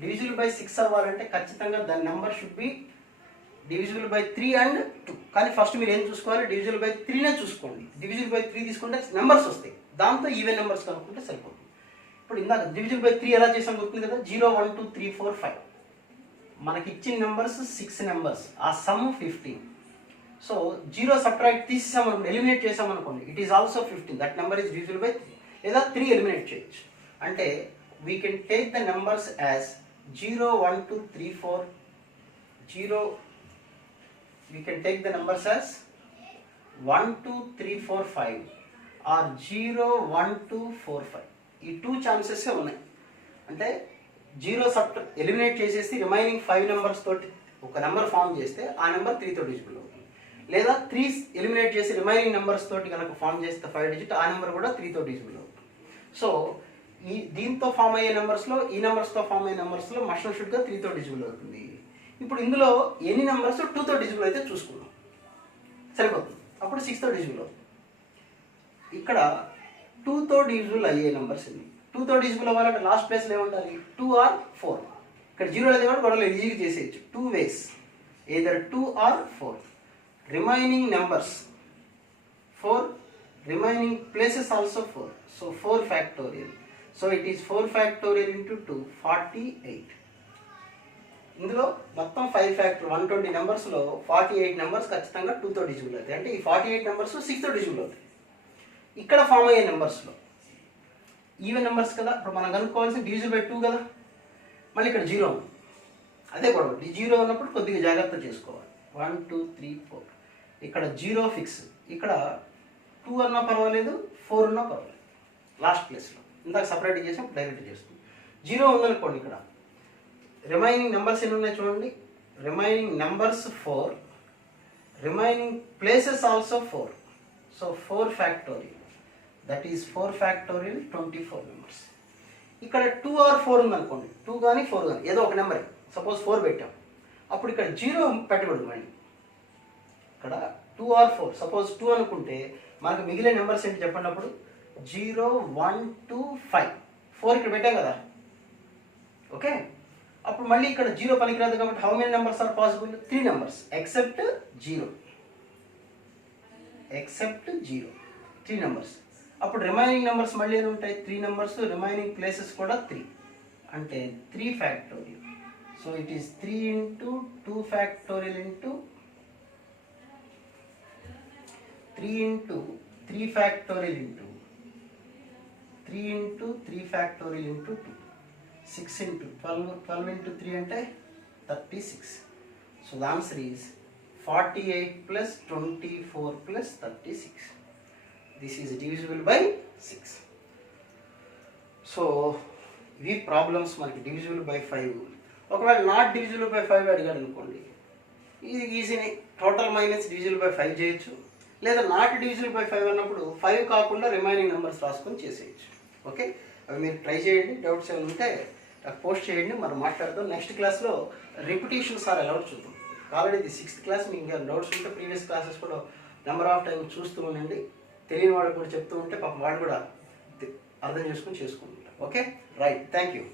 డివిజిబుల్ బై 6 అవ్వాలంటే ఖచ్చితంగా దాని number should be divisible by 3 and 2. కానీ ఫస్ట్ మీరు ఏం చూసుకోవాలి? డివిజిబుల్ బై 3నే చూసుకోండి. డివిజిబుల్ బై 3 తీసుకుంటే నెంబర్స్ వస్తాయి, దాంతో ఈవెన్ నెంబర్స్ కనుక్కుంటే సరిపోతుంది. ఇప్పుడు ఇందాక డివిజిబుల్ బై 3 ఎలా చేసాం గుర్తుంది కదా? 0, 1, 2, 3, 4, 5. మనకి ఇచ్చిన నెంబర్స్ 6 నెంబర్స్, ఆ సమ్ 15. సో 0 సబ్ట్రాక్ట్ తీసేసామనుకోండి, ఎలిమినేట్ చేసామనుకోండి, it is also 15. That number is divisible by 3. లేదా 3 ఎలిమినేట్ చేయొచ్చు. అంటే we can take the numbers as 0, 1, 2, 3, 4, 0. We can take the numbers as 1, 2, 3, 4, 5 or 0, 1, 2, 4, 5. ఈ 2 ఛాన్సెస్ ఉన్నాయి. అంటే 0 ఎలిమినేట్ చేసేసి రిమైనింగ్ 5 నెంబర్స్ తోటి ఒక నెంబర్ ఫామ్ చేస్తే ఆ నెంబర్ 3తో డిజిబుల్ అవుతుంది. లేదా 3 ఎలిమినేట్ చేసి రిమైనింగ్ నెంబర్స్ తోటి కనుక ఫామ్ చేస్తే 5 డిజిట్, ఆ నెంబర్ కూడా 3తో డిజిబుల్ అవుతుంది. సో ఈ దీంతో ఫామ్ అయ్యే నెంబర్స్లో, ఈ నెంబర్స్తో ఫామ్ అయ్యే నెంబర్స్లో మస్ట్ షుడ్గా 3తో డిజిబుల్ అవుతుంది. ఇప్పుడు ఇందులో ఎన్ని నెంబర్స్ 2తో డిజిబుల్ అయితే చూసుకున్నాం, సరిపోతుంది. అప్పుడు 6తో డిజిబుల్ అవుతుంది. ఇక్కడ 2తో డిజిబుల్ అయ్యే నెంబర్స్ ఎన్ని? 2తో డిజిబుల్ అవ్వాలంటే లాస్ట్ ప్లేస్లో ఏముండాలి? 2 or 4. ఇక్కడ 0 అనేది కూడా గొడవలు ఈజీగా చేసేయచ్చు. 2 ways, either 2 or 4. Remaining numbers 4, remaining places also 4. So 4 factorial. So it is 4 factorial into 2, 48. ఇందులో మొత్తం 5 factor 120 నెంబర్స్లో 48 నెంబర్స్ ఖచ్చితంగా 2తో డిజిబుల్ అవుతాయి. అంటే ఈ 48 నెంబర్స్ 6తో డిజిబుల్ అవుతాయి. ఇక్కడ ఫామ్ అయ్యే నెంబర్స్లో ఈవెన్ నెంబర్స్ కదా, ఇప్పుడు మనం కనుక్కోవాల్సిన డివిజిబుల్ బై 2 కదా. మళ్ళీ ఇక్కడ 0 ఉంది, అదే గొడవ. 0 ఉన్నప్పుడు కొద్దిగా జాగ్రత్త చేసుకోవాలి. 1, 2, 3, 4. ఇక్కడ 0 ఫిక్స్, ఇక్కడ 2 అన్నా పర్వాలేదు, 4 ఉన్నా పర్వాలేదు. లాస్ట్ ప్లేస్లో ఇందాక సపరేట్ చేసి డైరెక్ట్ చేస్తుంది. 0 ఉందనుకోండి, ఇక్కడ రిమైనింగ్ నెంబర్స్ ఎన్ని ఉన్నాయి చూడండి. Remaining numbers 4, remaining places also 4. So 4 factorial, that is 4 factorial, 24 numbers. ఇక్కడ 2 or 4 ఉందనుకోండి, 2 కానీ 4 కానీ ఏదో ఒక నెంబర్, సపోజ్ 4 పెట్టాం, అప్పుడు ఇక్కడ 0 పెట్టకూడదు. మళ్ళీ ఇక్కడ 2 or 4, సపోజ్ 2 అనుకుంటే మనకు మిగిలిన నెంబర్స్ ఏంటి చెప్పండి. అప్పుడు 0, 1, 2, 5, 4 ఇక్కడ పెట్టాం కదా. ఓకే, అప్పుడు మళ్ళీ ఇక్కడ 0 పనికిరాదు కాబట్టి how many numbers are possible? 3 numbers except 0, 3 numbers. అప్పుడు రిమైనింగ్ నెంబర్స్ మళ్ళీ ఏమి ఉంటాయి? 3 నెంబర్స్, రిమైనింగ్ ప్లేసెస్ కూడా 3, అంటే 3 factorial. So it is 3 into 2 factorial into 3 into 3 factorial into 3 into 3 factorial into 2, 6 into 12 into 3 అంటే 36. So the answer is 48 plus 24 plus 36. This is divisible by 6. So ఇవి problems మనకి divisible by 5. ఒకవేళ not divisible by 5 అడిగాడు అనుకోండి, ఇది ఈజీనే. Total minus divisible by 5 చేయొచ్చు, లేదా నాట్ డివిజిబుల్ బై 5 అన్నప్పుడు 5 కాకుండా రిమైనింగ్ నెంబర్స్ రాసుకొని చేసేయచ్చు. ఓకే, అవి మీరు ట్రై చేయండి. డౌట్స్ ఏమైనా ఉంటే నాకు పోస్ట్ చేయండి, మనం మాట్లాడదాం. నెక్స్ట్ క్లాస్లో రిపిటేషన్స్ ఆర్ అలౌడ్ చూద్దాం. ఆల్రెడీ ఇది 6th క్లాస్. మీకు ఇంకా డౌట్స్ ఉంటే ప్రీవియస్ క్లాసెస్ కూడా నెంబర్ ఆఫ్ టైం చూస్తూ ఉండండి. తెలియని వాడు కూడా చెప్తూ ఉంటే పాపం వాడు కూడా అర్థం చేసుకుని చేసుకుంటారు. Okay, right, thank you.